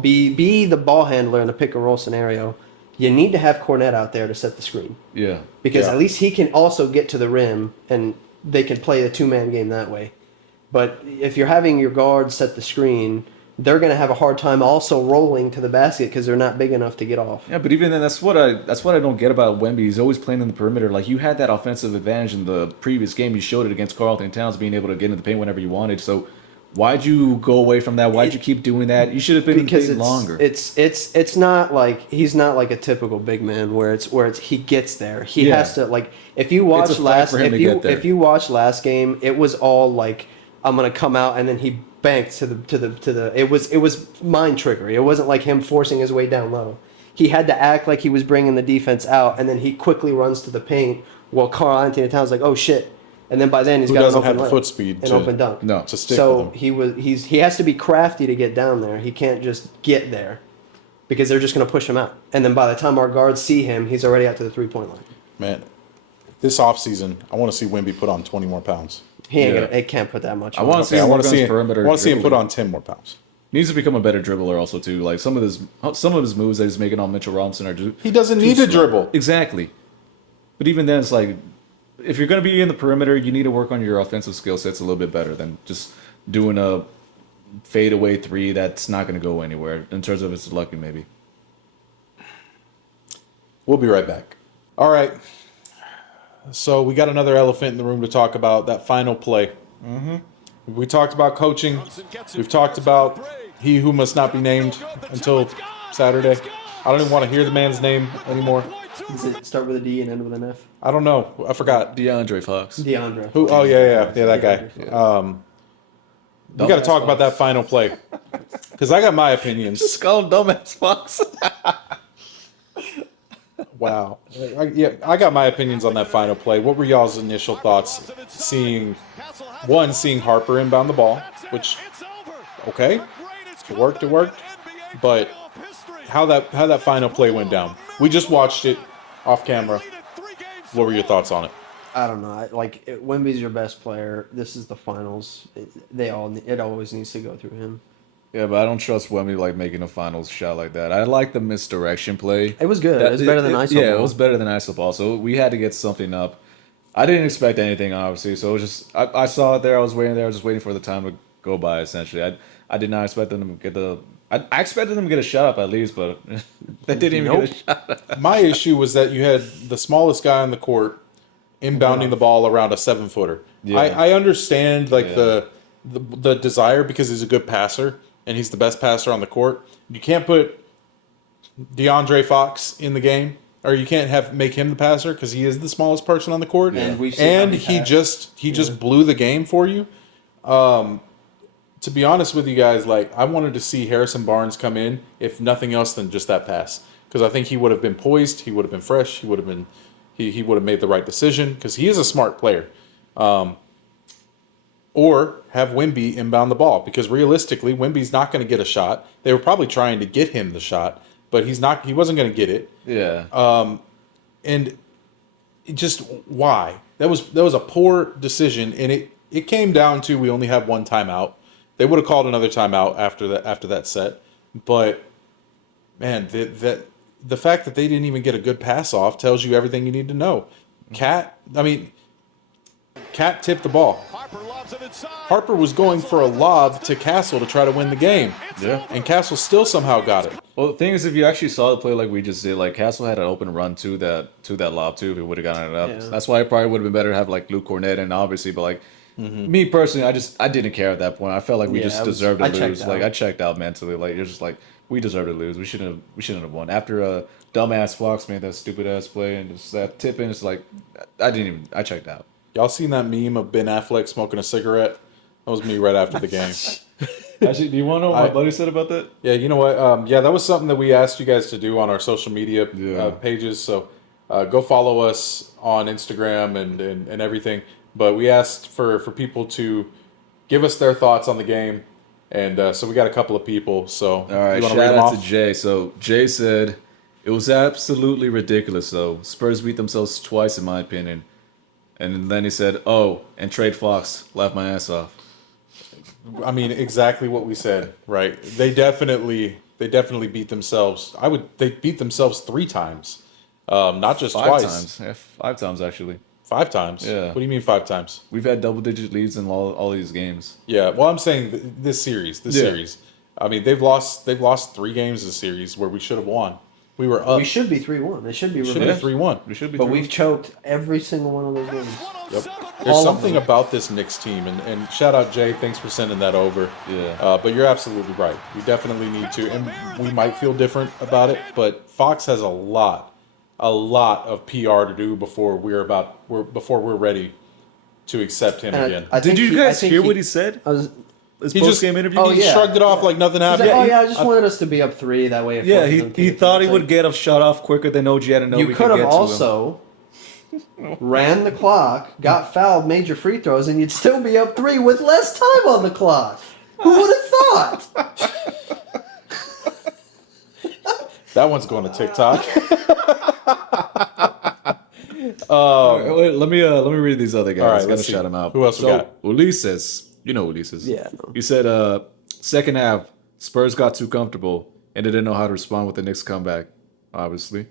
be the ball handler in a pick and roll scenario, you need to have Cornette out there to set the screen, Yeah. because Yeah. at least he can also get to the rim, and they can play a 2-man game that way. But if you're having your guards set the screen, they're going to have a hard time also rolling to the basket because they're not big enough to get off. Yeah, but even then, that's what I don't get about Wemby. He's always playing in the perimeter. Like, you had that offensive advantage in the previous game. You showed it against Karl Anthony Towns, being able to get into the paint whenever you wanted. So why'd you go away from that? Why'd you keep doing that? You should have been in the Because paint longer. it's not like he's not like a typical big man where it's he gets there. He Yeah. has to, like, if you watch It's a fight last for him to get there. if you watch last game, it was all like, I'm gonna come out, and then he banked to the it was mind trickery. It wasn't like him forcing his way down low. He had to act like he was bringing the defense out, and then he quickly runs to the paint while Karl Anthony Towns like, oh shit, and then by then he's Who got doesn't an have open the layup, foot speed an to- open dunk. No. to stick So with him. he has to be crafty to get down there. He can't just get there, because they're just going to push him out. And then by the time our guards see him, he's already out to the 3-point line. Man, this offseason, I want to see Wemby put on 20 more pounds. He ain't Yeah. gonna. It can't put that much. I on. want to see I him want work to on see his him. perimeter. I want to see him put dribbling. on 10 more pounds. Needs to become a better dribbler also too. Like some of his moves that he's making on Mitchell Robinson are just He doesn't need to dribble. exactly. But even then, it's like if you're going to be in the perimeter, you need to work on your offensive skill sets a little bit better than just doing a fadeaway three that's not going to go anywhere in terms of it's lucky maybe. We'll be right back. All right. So we got another elephant in the room to talk about, that final play. We talked about coaching. We've talked about he who must not be named until Saturday. I don't even want to hear the man's name anymore. Does it start with a D and end with an F? I don't know. I forgot. DeAndre Fox. DeAndre. Who? Oh yeah, that guy. We got to talk about that final play because I got my opinions. Just call him dumbass Fox. Wow. I got my opinions on that final play. What were y'all's initial thoughts seeing Harper inbound the ball, which, okay, it worked, but how that final play went down. We just watched it off camera. What were your thoughts on it? I don't know. Wemby's your best player. This is the finals. It always needs to go through him. Yeah, but I don't trust Wemby making a finals shot like that. I like the misdirection play. It was good. It was better than ISO ball. Yeah, it was better than ISO ball. So we had to get something up. I didn't expect anything, obviously. So it was just I saw it there. I was waiting there. I was just waiting for the time to go by. Essentially, I did not expect them to get the. I expected them to get a shot up at least, but they didn't even get a shot up. My issue was that you had the smallest guy on the court inbounding the ball around a 7-footer. Yeah. I understand the desire because he's a good passer and he's the best passer on the court. You can't put DeAndre Fox in the game, or you can't make him the passer because he is the smallest person on the court. Yeah. And he just blew the game for you. To be honest with you guys, I wanted to see Harrison Barnes come in, if nothing else than just that pass, because I think he would have been poised, he would have been fresh, he would have made the right decision because he is a smart player. Or have Wemby inbound the ball, because realistically, Wemby's not going to get a shot. They were probably trying to get him the shot, but he wasn't going to get it. Yeah. And just why? That was a poor decision, and it came down to we only have one timeout. They would have called another timeout after that set, but man, the fact that they didn't even get a good pass off tells you everything you need to know. Cat tipped the ball. Harper was going for a lob to Castle to try to win the game. Yeah. And Castle still somehow got it. Well, the thing is, if you actually saw the play like we just did, Castle had an open run to that lob too. If he would have gotten it up, Yeah. That's why it probably would have been better to have Luke Cornett in, obviously. But me personally, I didn't care at that point. I felt like we just deserved to lose. I checked out mentally. You're just we deserve to lose. We shouldn't have won after a dumbass Fox made that stupid ass play and just that tip in. It's I checked out. Y'all seen that meme of Ben Affleck smoking a cigarette? That was me right after the game. Actually, do you want to know what my buddy said about that? Yeah, you know what? That was something that we asked you guys to do on our social media pages. So go follow us on Instagram and everything. But we asked for people to give us their thoughts on the game. And so we got a couple of people. So all right, shout out to Jay. So Jay said, it was absolutely ridiculous, though. Spurs beat themselves twice, in my opinion. And then he said, "Oh, and trade Fox, laughed my ass off." I mean, exactly what we said, right? They definitely beat themselves. They beat themselves 3 times, not just Five twice. times. Yeah, 5 times actually. 5 times. Yeah. What do you mean 5 times? We've had double-digit leads in all these games. Yeah. Well, I'm saying this series. I mean, they've lost 3 games this series where we should have won. We were up. We should be 3-1. It should be 3-1. We should be. But we've choked every single one of those games. Yep. There's something about this Knicks team, and shout out Jay, thanks for sending that over. Yeah. But you're absolutely right. We definitely need to, and we might feel different about it. But Fox has a lot of PR to do before we're ready to accept him again. Did you guys hear what he said? His post-game interview? He shrugged it off like nothing happened. I just wanted us to be up 3 that way. He thought he would get a shot off quicker than OG had to know. You could have also ran the clock, got fouled, made your free throws, and you'd still be up 3 with less time on the clock. Who would have thought? That one's going to TikTok. Wait, let me read these other guys. All right, Gotta let's see. shout them out. Who else we got? Ulises. You know Ulises. Yeah, no. He said, second half, Spurs got too comfortable and they didn't know how to respond with the Knicks comeback, obviously.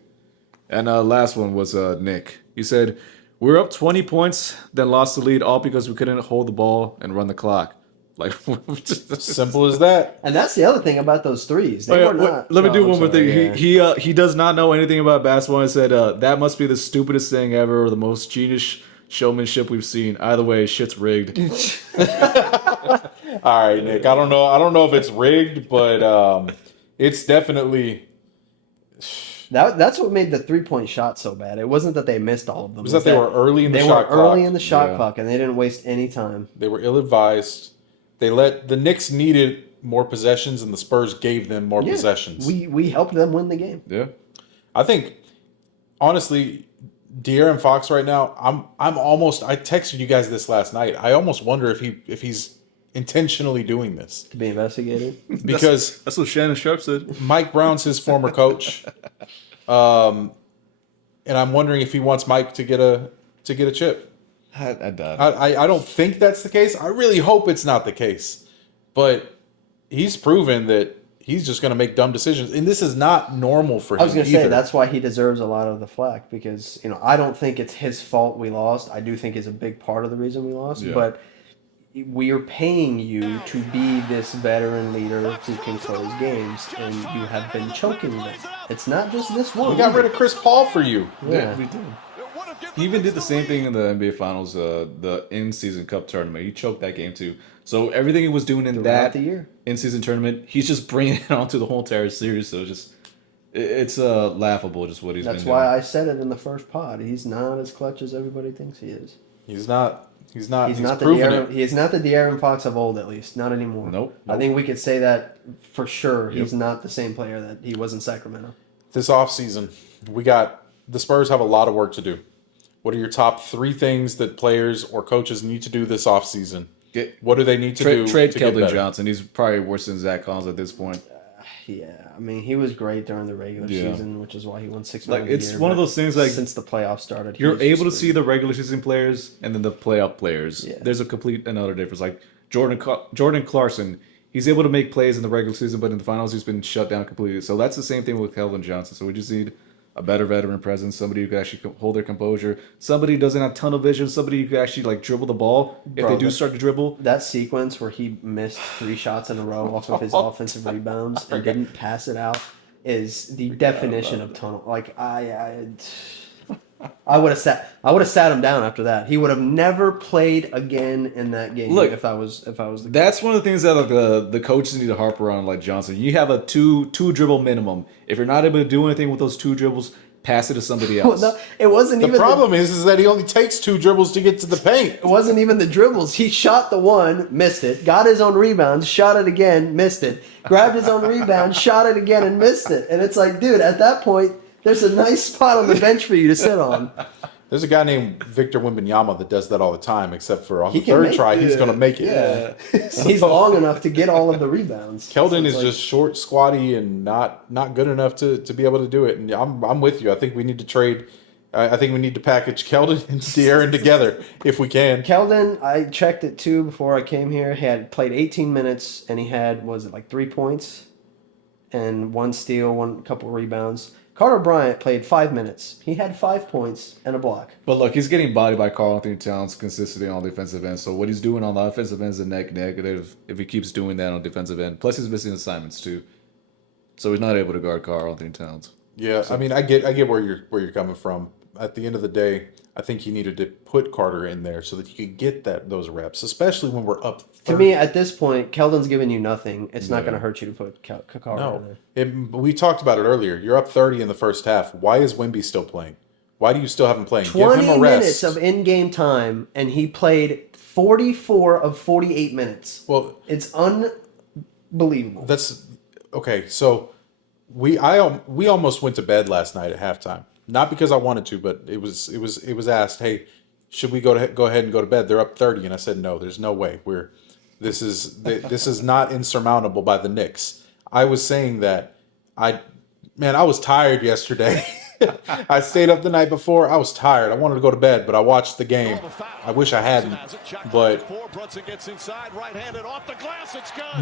And last one was Nick. He said, we were up 20 points, then lost the lead all because we couldn't hold the ball and run the clock. Simple as that. And that's the other thing about those threes. They were not. Let me do I'm one more sorry, thing. yeah. He does not know anything about basketball and said that must be the stupidest thing ever or the most genius showmanship we've seen. Either way, shit's rigged. All right, Nick. I don't know if it's rigged, but it's definitely That's what made the 3-point shot so bad. It wasn't that they missed all of them. Was that they were early in the shot clock. They were early in the shot clock, and they didn't waste any time. They were ill-advised. They let the Knicks needed more possessions, and the Spurs gave them more possessions. We helped them win the game. Yeah. I think, honestly, De'Aaron Fox right now, I'm almost. I texted you guys this last night. I almost wonder if he's intentionally doing this To be investigated. because That's what Shannon Sharp said. Mike Brown's his former coach, and I'm wondering if he wants Mike to get a chip. I doubt it. I don't think that's the case. I really hope it's not the case, but he's proven that he's just going to make dumb decisions, and this is not normal for him. I was going to say either. that's why he deserves a lot of the flack because I don't think it's his fault we lost. I do think it's a big part of the reason we lost, but we are paying you to be this veteran leader who can close games, and you have been choking them. It's not just this one. We got rid of Chris Paul for you. Yeah. We did. He even did the same thing in the NBA Finals, the in-season cup tournament. He choked that game too. So everything he was doing in Throughout that the year. in-season tournament, he's just bringing it onto the whole entire series. So it's laughable just what he's That's been why doing. I said it in the first pod. He's not as clutch as everybody thinks he is. He's not. He's He is not the De'Aaron Fox of old, at least not anymore. Nope. I think we could say that for sure. He's not the same player that he was in Sacramento. This offseason, the Spurs have a lot of work to do. What are your top 3 things that players or coaches need to do this offseason? What do they need to do? Trade to get Keldon better? Johnson. He's probably worse than Zach Collins at this point. Yeah, I mean, he was great during the regular season, which is why he won 6 million. It's a year, one of but those things like since the playoffs started, you're he's able to just see the regular season players and then the playoff players. Yeah. There's a complete another difference. Like Jordan Clarkson, he's able to make plays in the regular season, but in the finals he's been shut down completely. So that's the same thing with Keldon Johnson. So we just need a better veteran presence, somebody who can actually hold their composure, somebody who doesn't have tunnel vision, somebody who can actually like dribble the ball if they do start to dribble. That sequence where he missed 3 shots in a row off of his offensive rebounds and didn't pass it out is the definition of tunnel. Like I would have sat him down after that. He would have never played again in that game. Look, if I was the That's one of the things that like, the coaches need to harp around, like Johnson. You have a two dribble minimum. If you're not able to do anything with those 2 dribbles, pass it to somebody else. No, it wasn't The even problem is that he only takes 2 dribbles to get to the paint. It wasn't even the dribbles. He shot the one, missed it, got his own rebound, shot it again, missed it, grabbed his own rebound, shot it again, and missed it. And it's like, dude, at that point, there's a nice spot on the bench for you to sit on. There's a guy named Victor Wembanyama that does that all the time, except for on He the can 3rd make try, it. he's going to make it. Yeah. And he's long enough to get all of the rebounds. Keldon So it's is like- just short, squatty, and not good enough to be able to do it. And I'm with you. I think we need to trade. I think we need to package Keldon and De'Aaron together if we can. Keldon, I checked it too before I came here. He had played 18 minutes and he had, was it like 3 points and 1 steal, 1 couple rebounds. Carter Bryant played 5 minutes. He had 5 points and a block. But look, he's getting bodied by Karl Anthony Towns consistently on the defensive end. So what he's doing on the offensive end is a negative if he keeps doing that on the defensive end. Plus he's missing assignments too. So he's not able to guard Karl Anthony Towns. Yeah, I mean, I get where you're coming from. At the end of the day, I think he needed to put Carter in there so that he could get those reps, especially when we're up 30. To me, at this point, Keldon's giving you nothing. It's not going to hurt you to put Carter in there. We talked about it earlier. You're up 30 in the first half. Why is Wemby still playing? Why do you still have him playing? 20 Give him a rest. minutes of in-game time, and he played 44 of 48 minutes. Well, It's unbelievable. that's okay. So we almost went to bed last night at halftime. Not because I wanted to, but it was asked, hey, should we go ahead and go to bed? They're up 30, and I said no. There's no way. This is not insurmountable by the Knicks. I was saying that I was tired yesterday. I stayed up the night before. I was tired. I wanted to go to bed, but I watched the game. I wish I hadn't, but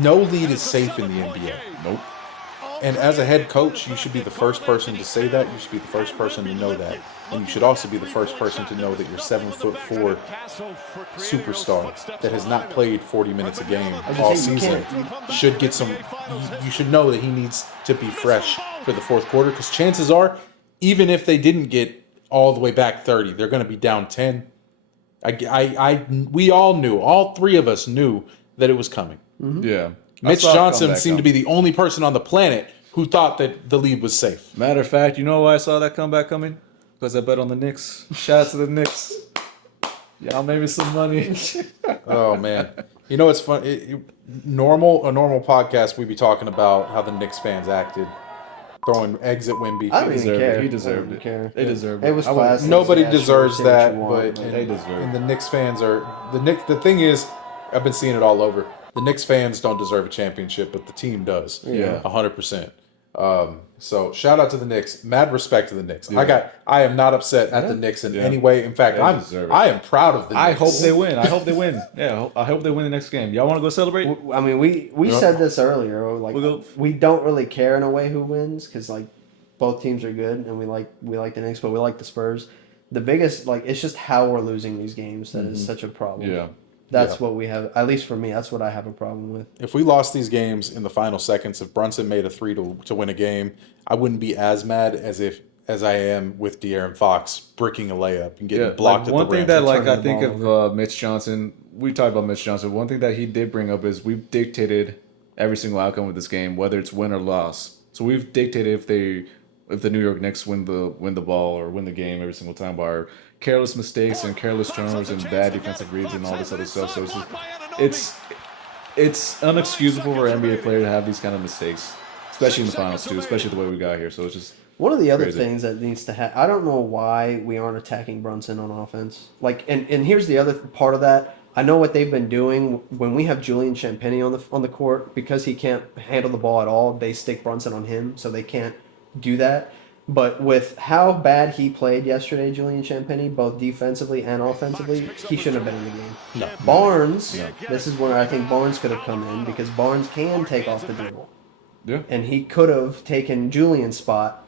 no lead is safe in the NBA. Nope. And as a head coach, you should be the first person to say that. You should be the first person to know that. And you should also be the first person to know that your 7'4" superstar that has not played 40 minutes a game all season should get some. You should know that he needs to be fresh for the fourth quarter, because chances are, even if they didn't get all the way back 30, they're going to be down 10. We all knew, all 3 of us knew that it was coming. Yeah. Mitch Johnson seemed to be the only person on the planet who thought that the lead was safe. Matter of fact, you know why I saw that comeback coming? Because I bet on the Knicks. Shout out to the Knicks. Y'all made me some money. Oh man, you know it's fun. A normal podcast, we'd be talking about how the Knicks fans acted, throwing eggs at Wemby. I don't even deserved it. care. He I deserved don't it. care. They deserved it. It was I would- classic. Nobody Yeah, sure, deserves say what that, you want, but they deserve and it. the Knicks fans are the Knicks. The thing is, I've been seeing it all over. The Knicks fans don't deserve a championship, but the team does. Yeah. 100%. So shout out to the Knicks. Mad respect to the Knicks. I am not upset at the Knicks in any way. In fact, They deserve it. I am proud of the Knicks. I hope they win. I hope they win. Yeah, I hope they win the next game. Y'all want to go celebrate? I mean, we said this earlier. Like, We'll go- we don't really care in a way who wins because like both teams are good, and we like the Knicks, but we like the Spurs. The biggest it's just how we're losing these games that is such a problem. Yeah. That's what we have. At least for me, that's what I have a problem with. If we lost these games in the final seconds, if Brunson made a three to win a game, I wouldn't be as mad as I am with De'Aaron Fox bricking a layup and getting blocked at one the rim. thing that Turning I the think ball of Mitch Johnson. We talked about Mitch Johnson. One thing that he did bring up is we've dictated every single outcome of this game, whether it's win or loss. So we've dictated if the New York Knicks win the ball or win the game every single time by our careless mistakes and careless turnovers and bad defensive reads and all this other stuff. So it's unexcusable for an NBA player to have these kind of mistakes, especially in the finals too, especially the way we got here. So it's just One of the other crazy. things that needs to happen, I don't know why we aren't attacking Brunson on offense. And here's the other part of that. I know what they've been doing when we have Julian Champagnie on the court because he can't handle the ball at all. They stick Brunson on him, so they can't do that. But with how bad he played yesterday, Julian Champagnie, both defensively and offensively, he shouldn't have been in the game. No. Barnes, this is where I think Barnes could have come in because Barnes can take off the dribble. yeah. And he could have taken Julian's spot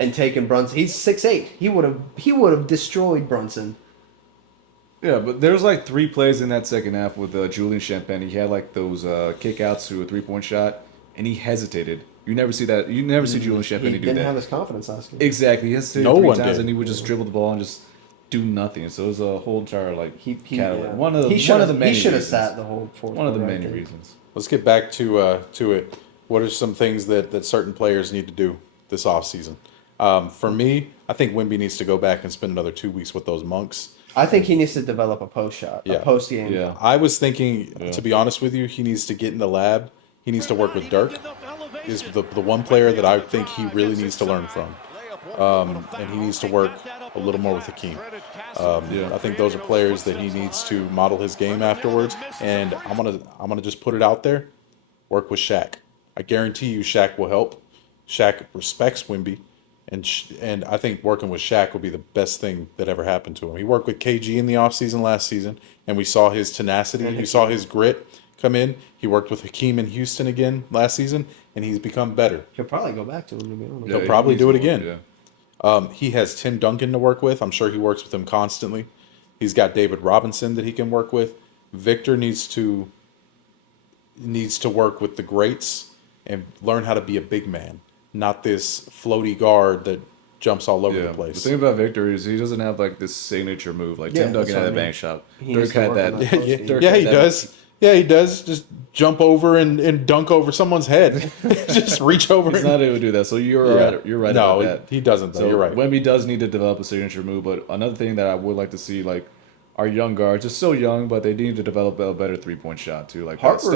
and taken Brunson. He's 6'8". He would have destroyed Brunson. Yeah, but there's like 3 plays in that second half with Julian Champagnie. He had like those kickouts to a 3-point shot, and he hesitated. You never see that. You never see Julian He Champagnie do didn't that. have his confidence last game. Exactly. He hesitated No 3 one times, did. and he would just dribble the ball and just do nothing. So it was a whole entire catalog. Yeah. One of the He should have many reasons. sat the whole fourth. One of the quarter, I many think. reasons. Let's get back to it. What are some things that certain players need to do this offseason? For me, I think Wemby needs to go back and spend another 2 weeks with those monks. I think he needs to develop a post shot, Yeah. a post game. Yeah. I was thinking, to be honest with you, he needs to get in the lab. He needs to work with Dirk. Is the one player that I think he really needs to learn from. And he needs to work a little more with Hakeem. I think those are players that he needs to model his game afterwards. And I'm gonna just put it out there. Work with Shaq. I guarantee you, Shaq will help. Shaq respects Wemby, and I think working with Shaq would be the best thing that ever happened to him. He worked with KG in the offseason last season, and we saw his tenacity. We saw his grit come in. He worked with Hakeem in Houston again last season, and he's become better. He'll probably go back to him, to be honest. He'll probably he do it needs more, again. Yeah. He has Tim Duncan to work with. I'm sure he works with him constantly. He's got David Robinson that he can work with. Victor needs to work with the greats and learn how to be a big man, not this floaty guard that jumps all over Yeah. the place. The thing about Victor is he doesn't have like this signature move. Like Yeah, Tim Duncan that's had what a I mean. bank shot. He Dirk needs to had work on that. that post game. Dirk Yeah, had he that- does. Yeah, he does. Just jump over and dunk over someone's head. Just reach over. He's and- not able to do that. So you're Yeah. right. You're right No, about that. he doesn't. Though. So You're right. Wemby does need to develop a signature move, but another thing that I would like to see, like our young guards, are still young, but they need to develop a better 3-point shot too. Like Harper's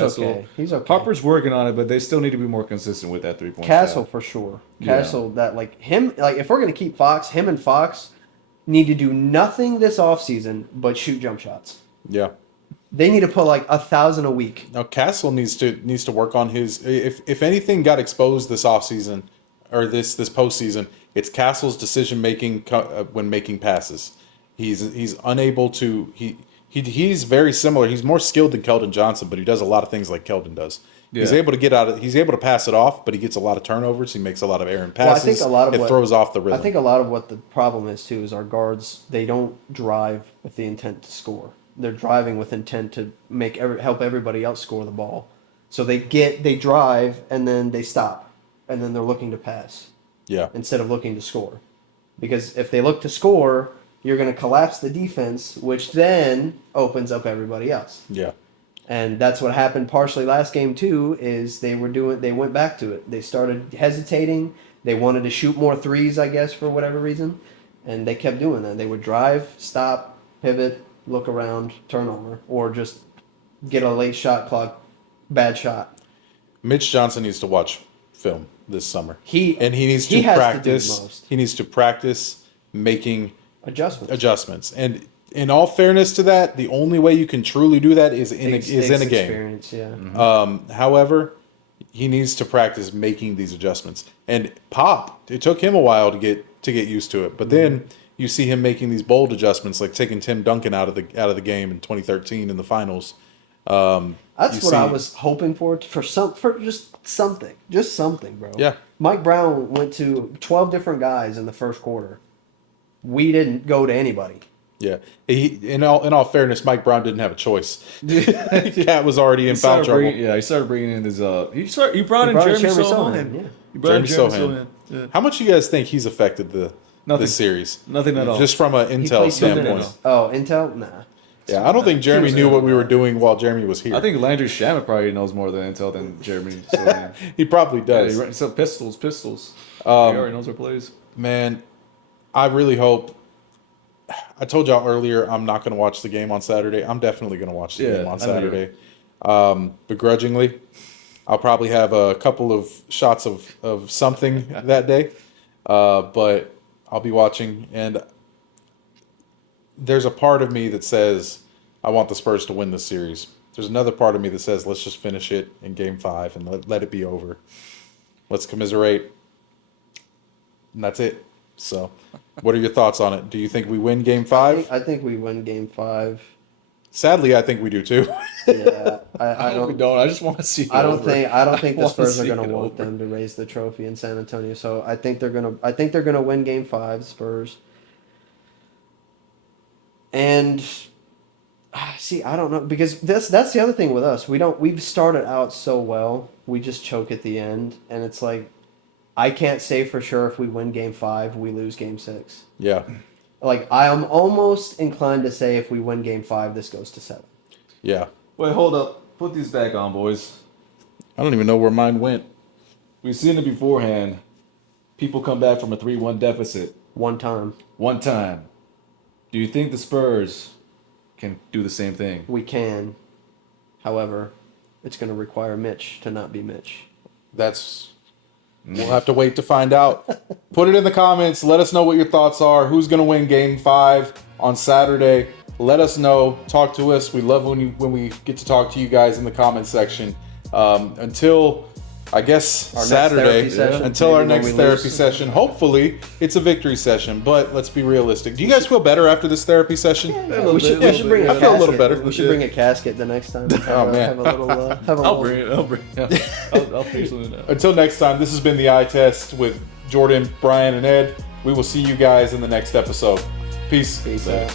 Castle. okay. He's okay. Harper's working on it, but they still need to be more consistent with that 3-point Castle shot. for sure. Yeah. Castle that if we're gonna keep Fox, him and Fox need to do nothing this offseason but shoot jump shots. Yeah. They need to put like 1,000 a week. Now Castle needs to work on his. If anything got exposed this offseason or this postseason, it's Castle's decision making when making passes. He's unable to. He's very similar. He's more skilled than Keldon Johnson, but he does a lot of things like Keldon does. He's Yeah. able to get out of. He's able to pass it off, but he gets a lot of turnovers. He makes a lot of errant passes. Well, I think a lot of it what throws off the rhythm. I think a lot of what the problem is too is our guards. They don't drive with the intent to score. They're driving with intent to help everybody else score the ball. So they drive and then they stop, and then they're looking to pass yeah. instead of looking to score. Because if they look to score, you're going to collapse the defense, which then opens up everybody else. Yeah. And that's what happened partially last game too, is they went back to it. They started hesitating. They wanted to shoot more threes, I guess, for whatever reason. And they kept doing that. They would drive, stop, pivot, look around, turnover, or just get a late shot clock, bad shot. Mitch Johnson needs to watch film this summer. He needs to has practice. to do the most. He needs to practice making adjustments. And in all fairness to that, the only way you can truly do that is in a game. Experience, yeah. However, he needs to practice making these adjustments. And Pop, it took him a while to get used to it, but then you see him making these bold adjustments, like taking Tim Duncan out of the game in 2013 in the finals. That's what I was hoping for just something, bro. Yeah. Mike Brown went to 12 different guys in the first quarter. We didn't go to anybody. Yeah. In all fairness, Mike Brown didn't have a choice. Cat was already in foul trouble. He started bringing in his. He brought in Jeremy Sohan. Yeah. He brought in Jeremy Jeremy Sohan. Sohan. Yeah. How much do you guys think he's affected this series? Nothing at all. Just from an He intel played standpoint. Oh, Intel? Nah. Yeah, I don't think Jeremy knew what we were doing while Jeremy was here. I think Landry Shamet probably knows more than Intel than Jeremy. Sohan. He probably does. Yeah, so pistols. He already knows our plays. Man, I really hope. I told y'all earlier I'm not going to watch the game on Saturday. I'm definitely going to watch the game on Saturday. Begrudgingly. I'll probably have a couple of shots of something that day. But I'll be watching. And there's a part of me that says I want the Spurs to win this series. There's another part of me that says let's just finish it in Game 5 and let it be over. Let's commiserate. And that's it. So, what are your thoughts on it? Do you think we win Game 5? I think we win Game 5. Sadly, I think we do too. Yeah, I hope we don't. I just want to see. I don't think the want to Spurs are see going to it want over. them to raise the trophy in San Antonio. So I think they're gonna win Game 5, Spurs. And see, I don't know, because that's the other thing with us. We've started out so well, we just choke at the end, and it's like I can't say for sure if we win Game 5, we lose Game 6. Yeah. Like I am almost inclined to say if we win Game 5, this goes to 7. Yeah. Wait, hold up. Put these back on, boys. I don't even know where mine went. We've seen it beforehand. People come back from a 3-1 deficit One time. Do you think the Spurs can do the same thing? We can. However, it's going to require Mitch to not be Mitch. We'll have to wait to find out. Put it in the comments. Let us know what your thoughts are. Who's going to win Game 5 on Saturday? Let us know. Talk to us. We love when we get to talk to you guys in the comment section. Until, I guess, Our next Saturday. therapy session. Until Maybe our when next we therapy lose. session. Hopefully, it's a victory session. But let's be realistic. Do you guys feel better after this therapy session? We should bring a I feel a little casket. better. We should bring a casket the next time. Oh, man. Have a little. I'll bring it. I'll fix it now. Until next time, this has been the Eye Test with Jordan, Brian, and Ed. We will see you guys in the next episode. Peace. Peace out.